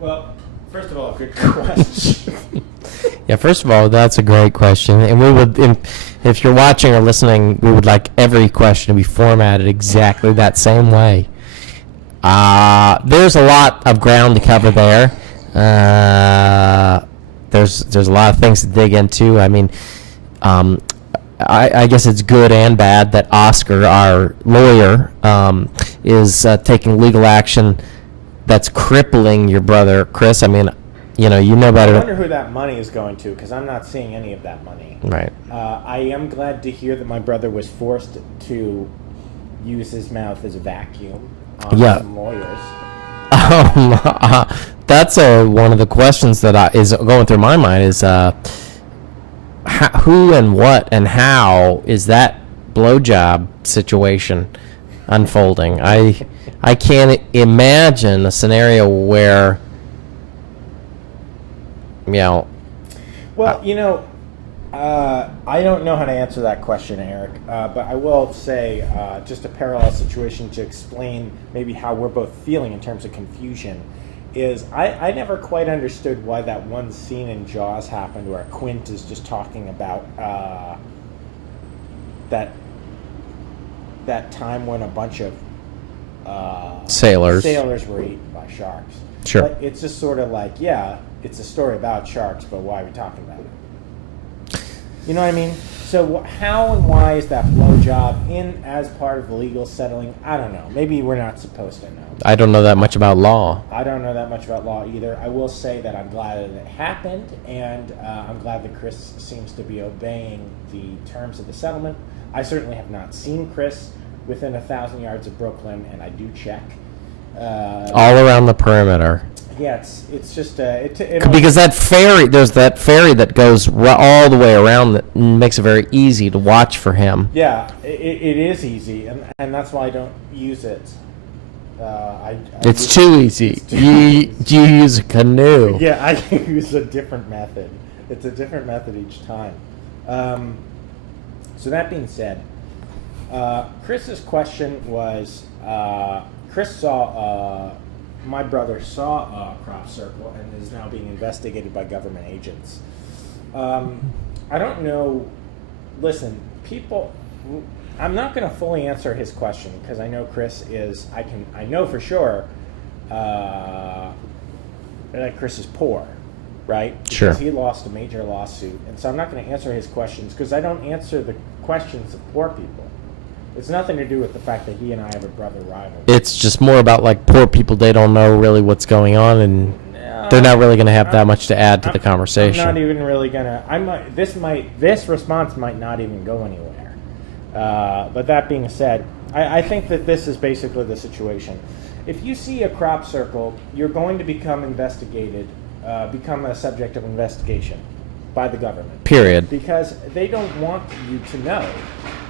Well, first of all, good question. Yeah, first of all, that's a great question. And we would, if you're watching or listening, we would like every question to be formatted exactly that same way. There's a lot of ground to cover there. There's a lot of things to dig into. I mean, I guess it's good and bad that Oscar, our lawyer, is taking legal action that's crippling your brother, Chris? I mean, you know I better. wonder who that money is going to, because I'm not seeing any of that money. Right. I am glad to hear that my brother was forced to use his mouth as a vacuum on Yeah. some lawyers. That's one of the questions that is going through my mind is who and what and how is that blowjob situation unfolding? I can't imagine a scenario where, you know, Well, I don't know how to answer that question, Eric, but I will say just a parallel situation to explain maybe how we're both feeling in terms of confusion is I never quite understood why that one scene in Jaws happened where Quint is just talking about that time when a bunch of sailors. were eaten by sharks. Sure. But it's just sort of like, yeah, it's a story about sharks, but why are we talking about it? You know what I mean? So how and why is that blowjob in as part of the legal settling? I don't know. Maybe we're not supposed to know. I don't know that much about law. I don't know that much about law either. I will say that I'm glad that it happened, and I'm glad that Chris seems to be obeying the terms of the settlement. I certainly have not seen Chris within 1,000 yards of Brooklyn, and I do check. All around the perimeter. Yeah, it's just Because there's that ferry that goes all the way around that makes it very easy to watch for him. Yeah, it is easy, and that's why I don't use it. It's too easy. You use a canoe. Yeah, I use a different method. It's a different method each time. So that being said, Chris's question was, Chris saw, my brother saw a crop circle and is now being investigated by government agents. I don't know. Listen, people. I'm not going to fully answer his question because I know Chris is. I know for sure that Chris is poor, right? Sure. Because he lost a major lawsuit, and so I'm not going to answer his questions because I don't answer the questions of poor people. It's nothing to do with the fact that he and I have a brother rival. It's just more about like poor people. They don't know really what's going on, and they're not really going to have that much to add to the conversation. I'm not even really gonna. This response might not even go anywhere. But that being said, I think that this is basically the situation. If you see a crop circle, you're going to become investigated, become a subject of investigation by the government. Period. Because they don't want you to know.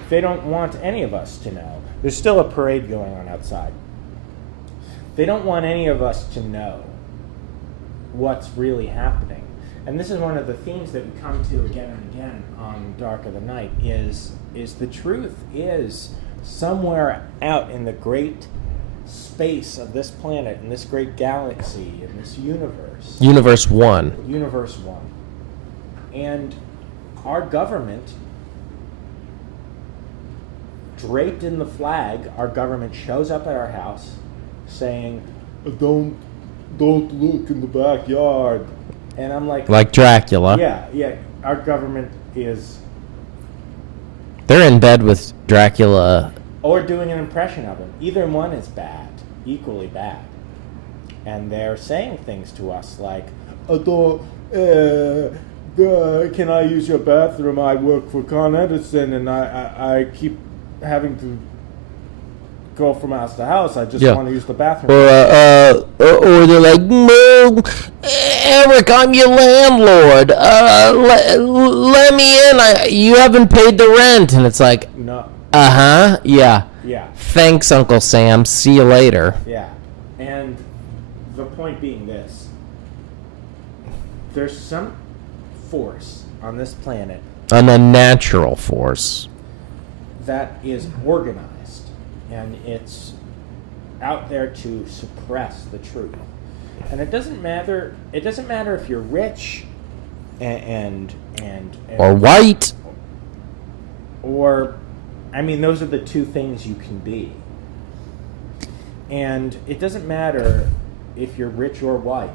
They don't want any of us to know. There's still a parade going on outside. They don't want any of us to know what's really happening. And this is one of the themes that we come to again and again on Dark of the Night is the truth is somewhere out in the great space of this planet, in this great galaxy, in this universe. Universe 1. Universe 1. And our government, draped in the flag, our government shows up at our house saying, don't look in the backyard. And I'm like Dracula. Yeah, our government is... They're in bed with Dracula. Or doing an impression of him. Either one is bad, equally bad. And they're saying things to us like, can I use your bathroom? I work for Con Edison and I keep having to go from house to house. I just want to use the bathroom. Or they're like, no, Eric, I'm your landlord. Let me in. You haven't paid the rent. And it's like, no. Yeah. Yeah. Thanks, Uncle Sam. See you later. Yeah. And the point being this. There's some force on this planet An unnatural force. that is organized, and it's out there to suppress the truth. And it doesn't matter if you're rich and Or white. or I mean, those are the two things you can be. And it doesn't matter if you're rich or white.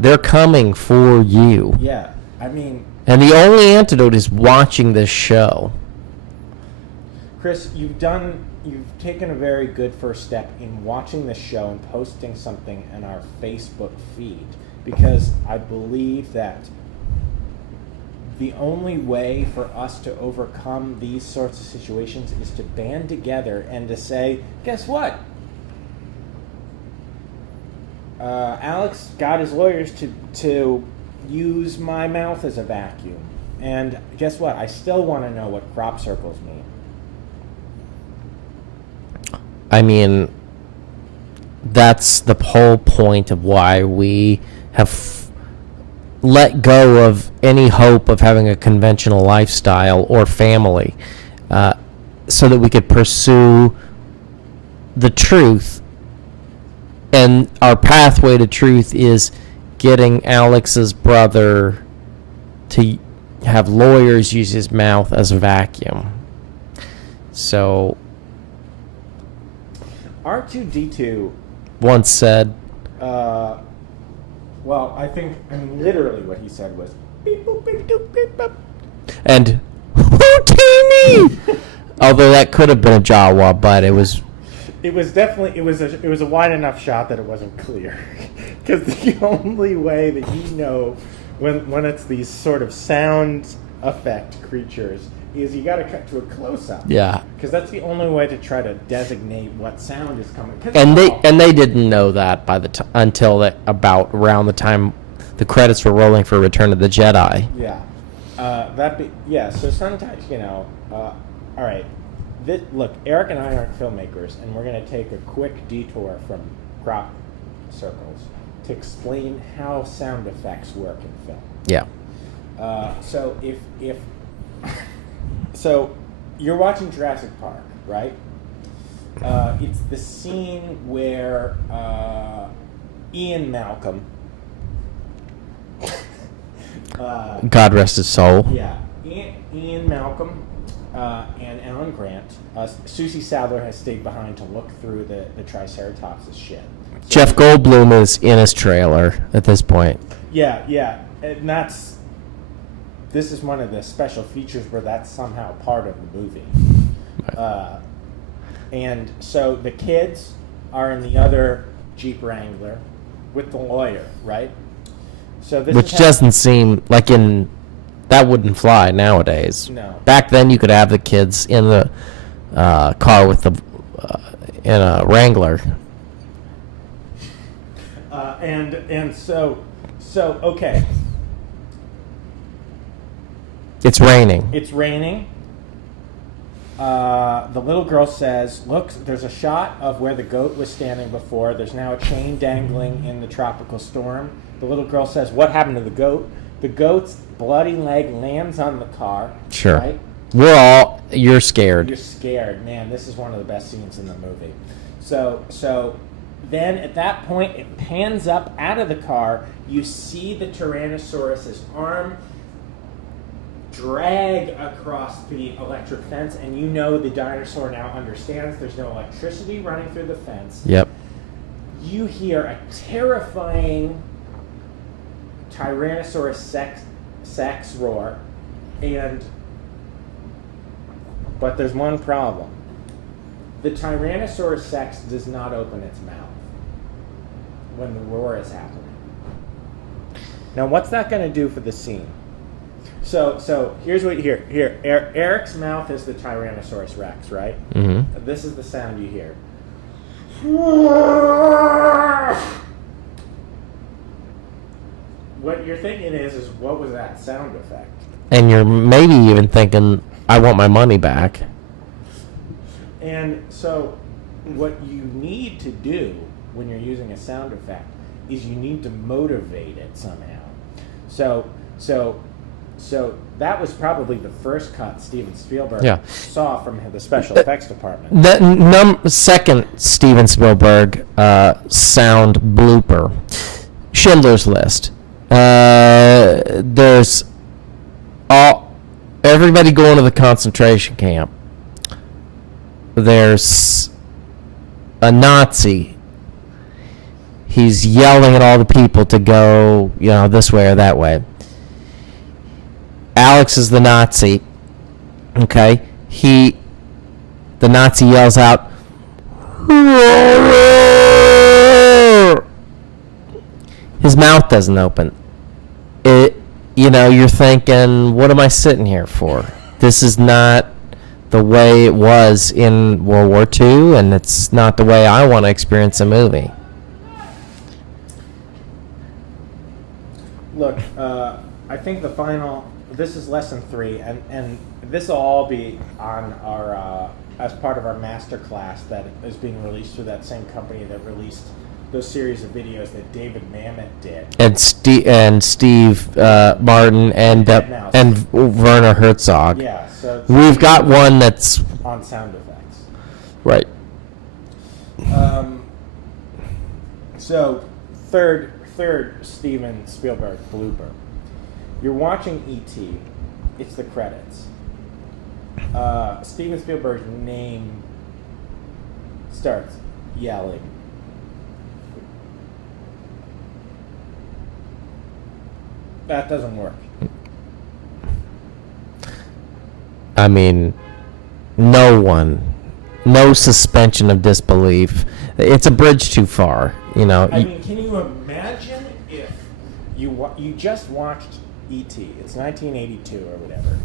They're coming for you. Yeah, I mean, And the only antidote is watching this show. Chris, you've taken a very good first step in watching the show and posting something in our Facebook feed, because I believe that the only way for us to overcome these sorts of situations is to band together and to say, guess what? Alex got his lawyers to use my mouth as a vacuum. And guess what? I still want to know what crop circles mean. I mean, that's the whole point of why we have let go of any hope of having a conventional lifestyle or family, so that we could pursue the truth. And our pathway to truth is getting Alex's brother to have lawyers use his mouth as a vacuum. So R2D2 once said, well, I mean, literally what he said was, beep, boop, beep, doop, beep, boop. and Houdini! Although that could have been a Jawa, but it was definitely, it was a wide enough shot that it wasn't clear. Because the only way that you know when it's these sort of sound effect creatures is you got to cut to a close-up. yeah. Because that's the only way to try to designate what sound is coming. And they didn't know that until about around the time the credits were rolling for Return of the Jedi. Yeah. So sometimes, all right. Look, Eric and I aren't filmmakers, and we're going to take a quick detour from crop circles to explain how sound effects work in film. Yeah. So you're watching Jurassic Park, right? It's the scene where Ian Malcolm. God rest his soul. Yeah, Ian Malcolm and Alan Grant. Susie Sadler has stayed behind to look through the Triceratops' shit. So Jeff Goldblum is in his trailer at this point. Yeah, and this is one of the special features where that's somehow part of the movie. And so the kids are in the other Jeep Wrangler with the lawyer, right? So this Which doesn't seem like that wouldn't fly nowadays. No. Back then, you could have the kids in the car with in a Wrangler. And so okay. It's raining. It's raining. The little girl says, look, there's a shot of where the goat was standing before. There's now a chain dangling in the tropical storm. The little girl says, what happened to the goat? The goat's bloody leg lands on the car. Sure. Right? You're scared. You're scared. Man, this is one of the best scenes in the movie. So then at that point, it pans up out of the car. You see the Tyrannosaurus's arm drag across the electric fence, and you know the dinosaur now understands there's no electricity running through the fence. Yep. You hear a terrifying Tyrannosaurus sex roar, but there's one problem. The Tyrannosaurus sex does not open its mouth when the roar is happening. Now, what's that going to do for the scene? So here's what you hear. Here, Eric's mouth is the Tyrannosaurus Rex, right? Mm-hmm. This is the sound you hear. What you're thinking is what was that sound effect? And you're maybe even thinking, I want my money back. And so what you need to do when you're using a sound effect is you need to motivate it somehow. So that was probably the first cut Steven Spielberg saw from the special effects department. The second Steven Spielberg sound blooper, Schindler's List. There's everybody going to the concentration camp. There's a Nazi. He's yelling at all the people to go, this way or that way. Alex is the Nazi. Okay? He the Nazi yells out, his mouth doesn't open. You're thinking, what am I sitting here for? This is not the way it was in World War II, and it's not the way I want to experience a movie. Look, I think this is lesson 3, and this will all be on our, as part of our master class that is being released through that same company that released those series of videos that David Mamet did. And Steve Martin and Werner Herzog. Yeah, so We've got one that's on sound effects. right. So third Steven Spielberg blooper. You're watching E.T. It's the credits. Steven Spielberg's name starts yelling. That doesn't work. I mean, no suspension of disbelief. It's a bridge too far, I mean, can you imagine if you just watched E.T.? It's 1982 or whatever.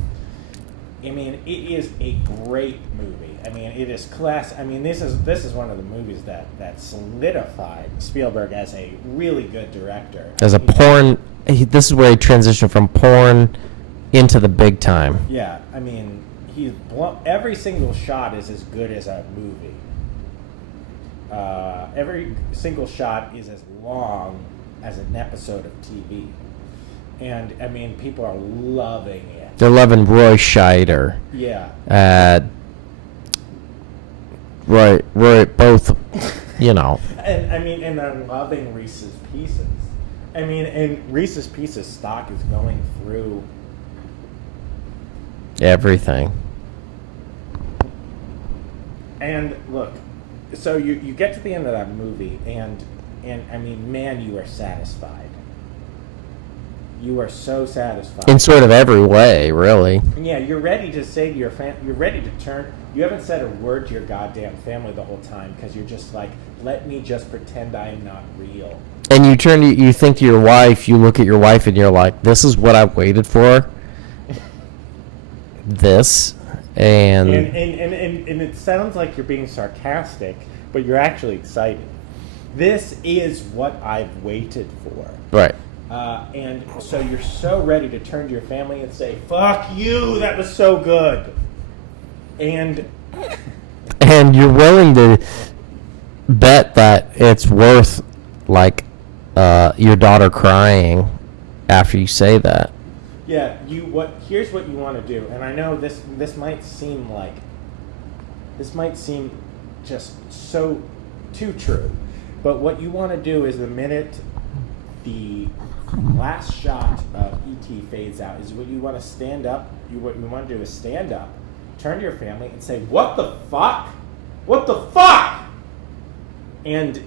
I mean, it is a great movie. I mean, it is class. I mean, this is one of the movies that solidified Spielberg as a really good director. As a porn, this is where he transitioned from porn into the big time. Yeah, I mean, every single shot is as good as a movie. Every single shot is as long as an episode of TV. And, I mean, people are loving it. They're loving Roy Scheider. Yeah. Right, both, And, I mean, and they're loving Reese's Pieces. I mean, and Reese's Pieces stock is going through everything. And, look, so you get to the end of that movie, and I mean, man, you are satisfied. You are so satisfied. In sort of every way, really. Yeah, you're ready to say to your you're ready to turn. You haven't said a word to your goddamn family the whole time because you're just like, let me just pretend I'm not real. And you think to your wife, you look at your wife and you're like, this is what I've waited for. This. And it sounds like you're being sarcastic, but you're actually excited. This is what I've waited for. Right. And so you're so ready to turn to your family and say, fuck you, that was so good. And you're willing to bet that it's worth, like, your daughter crying after you say that. Yeah, here's what you want to do. And I know this might seem just so too true. But what you want to do is the minute the last shot of E.T. fades out is what you want to stand up. What you want to do is stand up, turn to your family, and say, "What the fuck? What the fuck?" And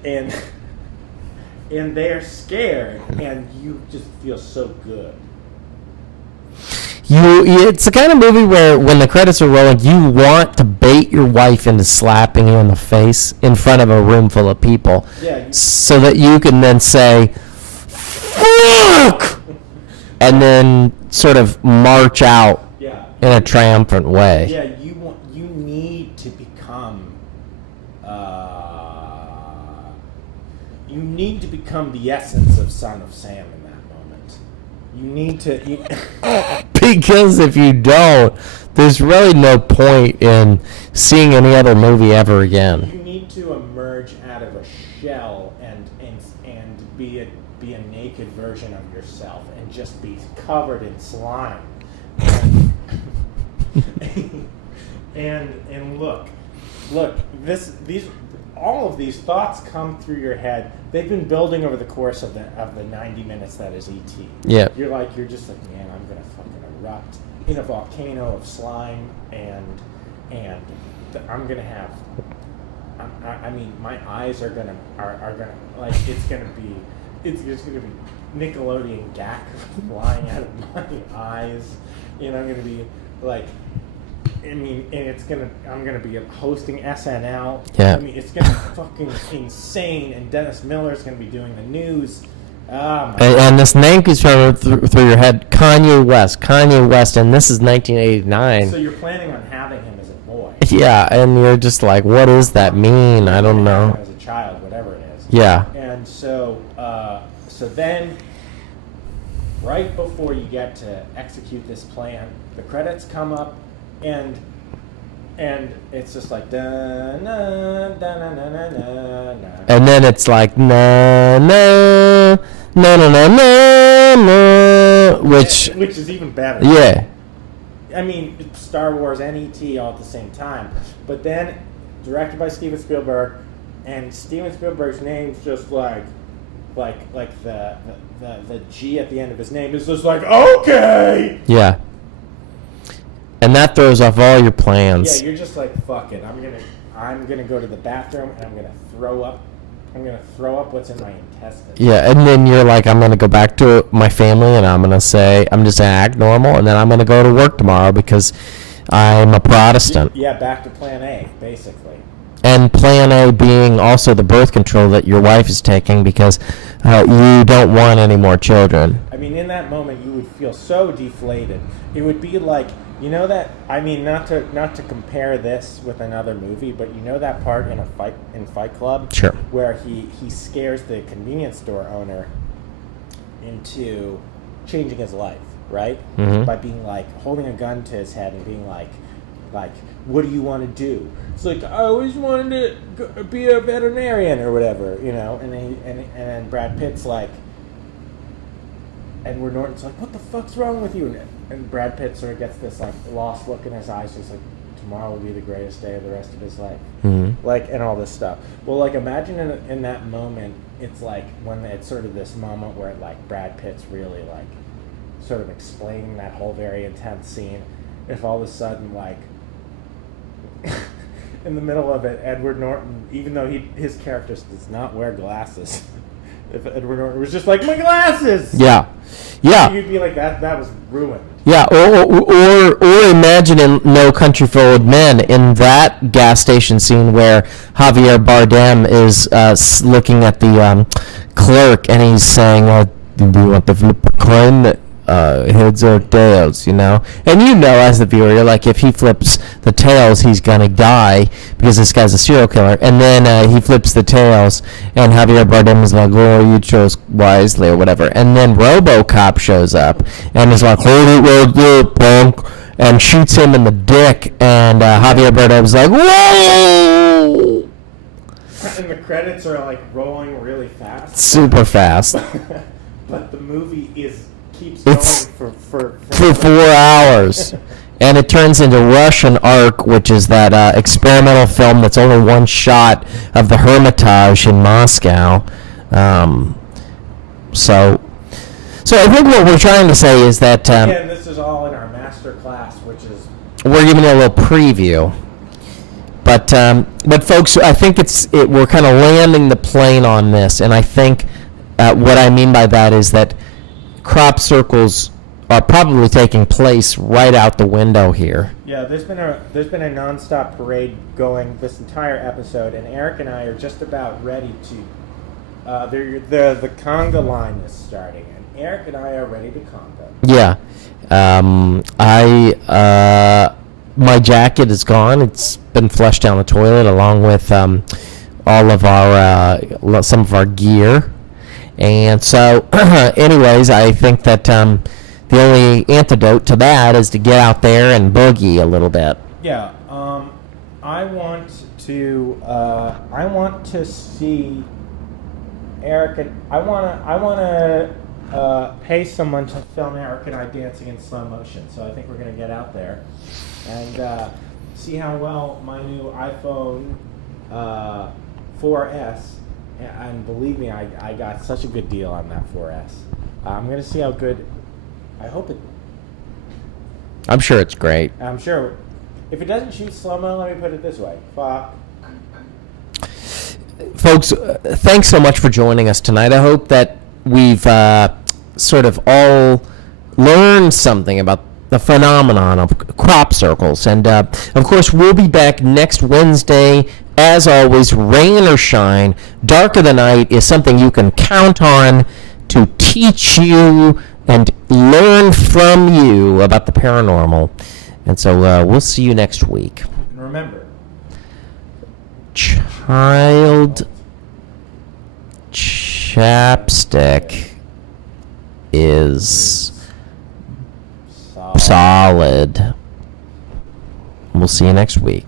they're scared, and you just feel so good. It's the kind of movie where when the credits are rolling, you want to bait your wife into slapping you in the face in front of a room full of people, so that you can then say, "Fuck!" and then sort of march out in a triumphant way. Yeah, you need to become the essence of Son of Sam in that moment. You need to. Because if you don't, there's really no point in seeing any other movie ever again. You need to emerge out of a shell and be a naked version of yourself and just be covered in slime. And look, all of these thoughts come through your head. They've been building over the course of the 90 minutes that is E.T. Yeah. You're just like, man, I'm gonna fucking erupt in a volcano of slime, and I'm gonna have. I mean, my eyes are gonna like it's just gonna be Nickelodeon gack flying out of my eyes, and I'm gonna be like I mean, and I'm gonna be hosting SNL. Yeah. I mean, it's gonna be fucking insane, and Dennis Miller's gonna be doing the news. And this name keeps running through your head, Kanye West, and this is 1989. So you're planning on having him as a boy? Yeah, and you're just like, what does that mean? I don't know. As a child, whatever it is. Yeah. And so then, right before you get to execute this plan, the credits come up, and it's just like da na da na na na na na. And then it's like na na na na na na na, which is even better. yeah. I mean, it's Star Wars and E.T. all at the same time. But then, directed by Steven Spielberg, and Steven Spielberg's name's just like the G at the end of his name is just like, okay! Yeah. And that throws off all your plans. Yeah, you're just like, fuck it. I'm gonna go to the bathroom and I'm gonna throw up. I'm gonna throw up what's in my intestines. Yeah, and then you're like, I'm gonna go back to my family and I'm just gonna act normal, and then I'm gonna go to work tomorrow because I'm a Protestant. Yeah, back to plan A, basically. And plan A being also the birth control that your wife is taking because you don't want any more children. I mean, in that moment, you would feel so deflated. It would be like, you know that, I mean, not to compare this with another movie, but you know that part in Fight Club? Sure. Where he scares the convenience store owner into changing his life, right? Mhm. By being like, holding a gun to his head and being like, what do you want to do? It's like, I always wanted to be a veterinarian or whatever, you know? And then Brad Pitt's like, Edward Norton's like, what the fuck's wrong with you? And Brad Pitt sort of gets this like lost look in his eyes. He's like, tomorrow will be the greatest day of the rest of his life. Mm-hmm. Like, and all this stuff. Well, like, imagine in that moment, it's like when it's sort of this moment where like Brad Pitt's really like sort of explaining that whole very intense scene. If all of a sudden, like, in the middle of it, Edward Norton, even though his character does not wear glasses, if Edward Norton was just like, my glasses! Yeah. Yeah. You'd be like, that was ruined. Yeah, or imagine in No Country for Old Men, in that gas station scene where Javier Bardem is looking at the clerk and he's saying, do you want the flip a coin, heads or tails, you know? And you know, as the viewer, you're like, if he flips the tails, he's gonna die because this guy's a serial killer. And then he flips the tails, and Javier Bardem is like, oh, you chose wisely, or whatever. And then RoboCop shows up and is like, hold it right there, punk, and shoots him in the dick. And Javier Bardem's like, whoa! And the credits are like rolling really fast. Super fast. But the movie keeps It's going for 4 hours. And it turns into Russian Ark, which is that experimental film that's only one shot of the Hermitage in Moscow. So I think what we're trying to say is that again, this is all in our master class, which is we're giving you a little preview. But folks, I think we're kind of landing the plane on this, and I think what I mean by that is that crop circles are probably taking place right out the window here. yeah. There's been a nonstop parade going this entire episode, and Eric and I are just about ready to. The conga line is starting, and Eric and I are ready to conga. Yeah. My jacket is gone. It's been flushed down the toilet along with all of our some of our gear. And so, anyways, I think that the only antidote to that is to get out there and boogie a little bit. Yeah. I want to see Eric and I want to pay someone to film Eric and I dancing in slow motion. So I think we're going to get out there and see how well my new iPhone 4S, and believe me, I got such a good deal on that 4S. I'm going to see how good, I hope it, I'm sure it's great. I'm sure, if it doesn't shoot slow-mo, let me put it this way, fuck. Folks, thanks so much for joining us tonight. I hope that we've sort of all learned something about the phenomenon of crop circles. And, of course, we'll be back next Wednesday. As always, rain or shine, Dark of the Night is something you can count on to teach you and learn from you about the paranormal. And so we'll see you next week. And remember, Child chapstick is solid. We'll see you next week.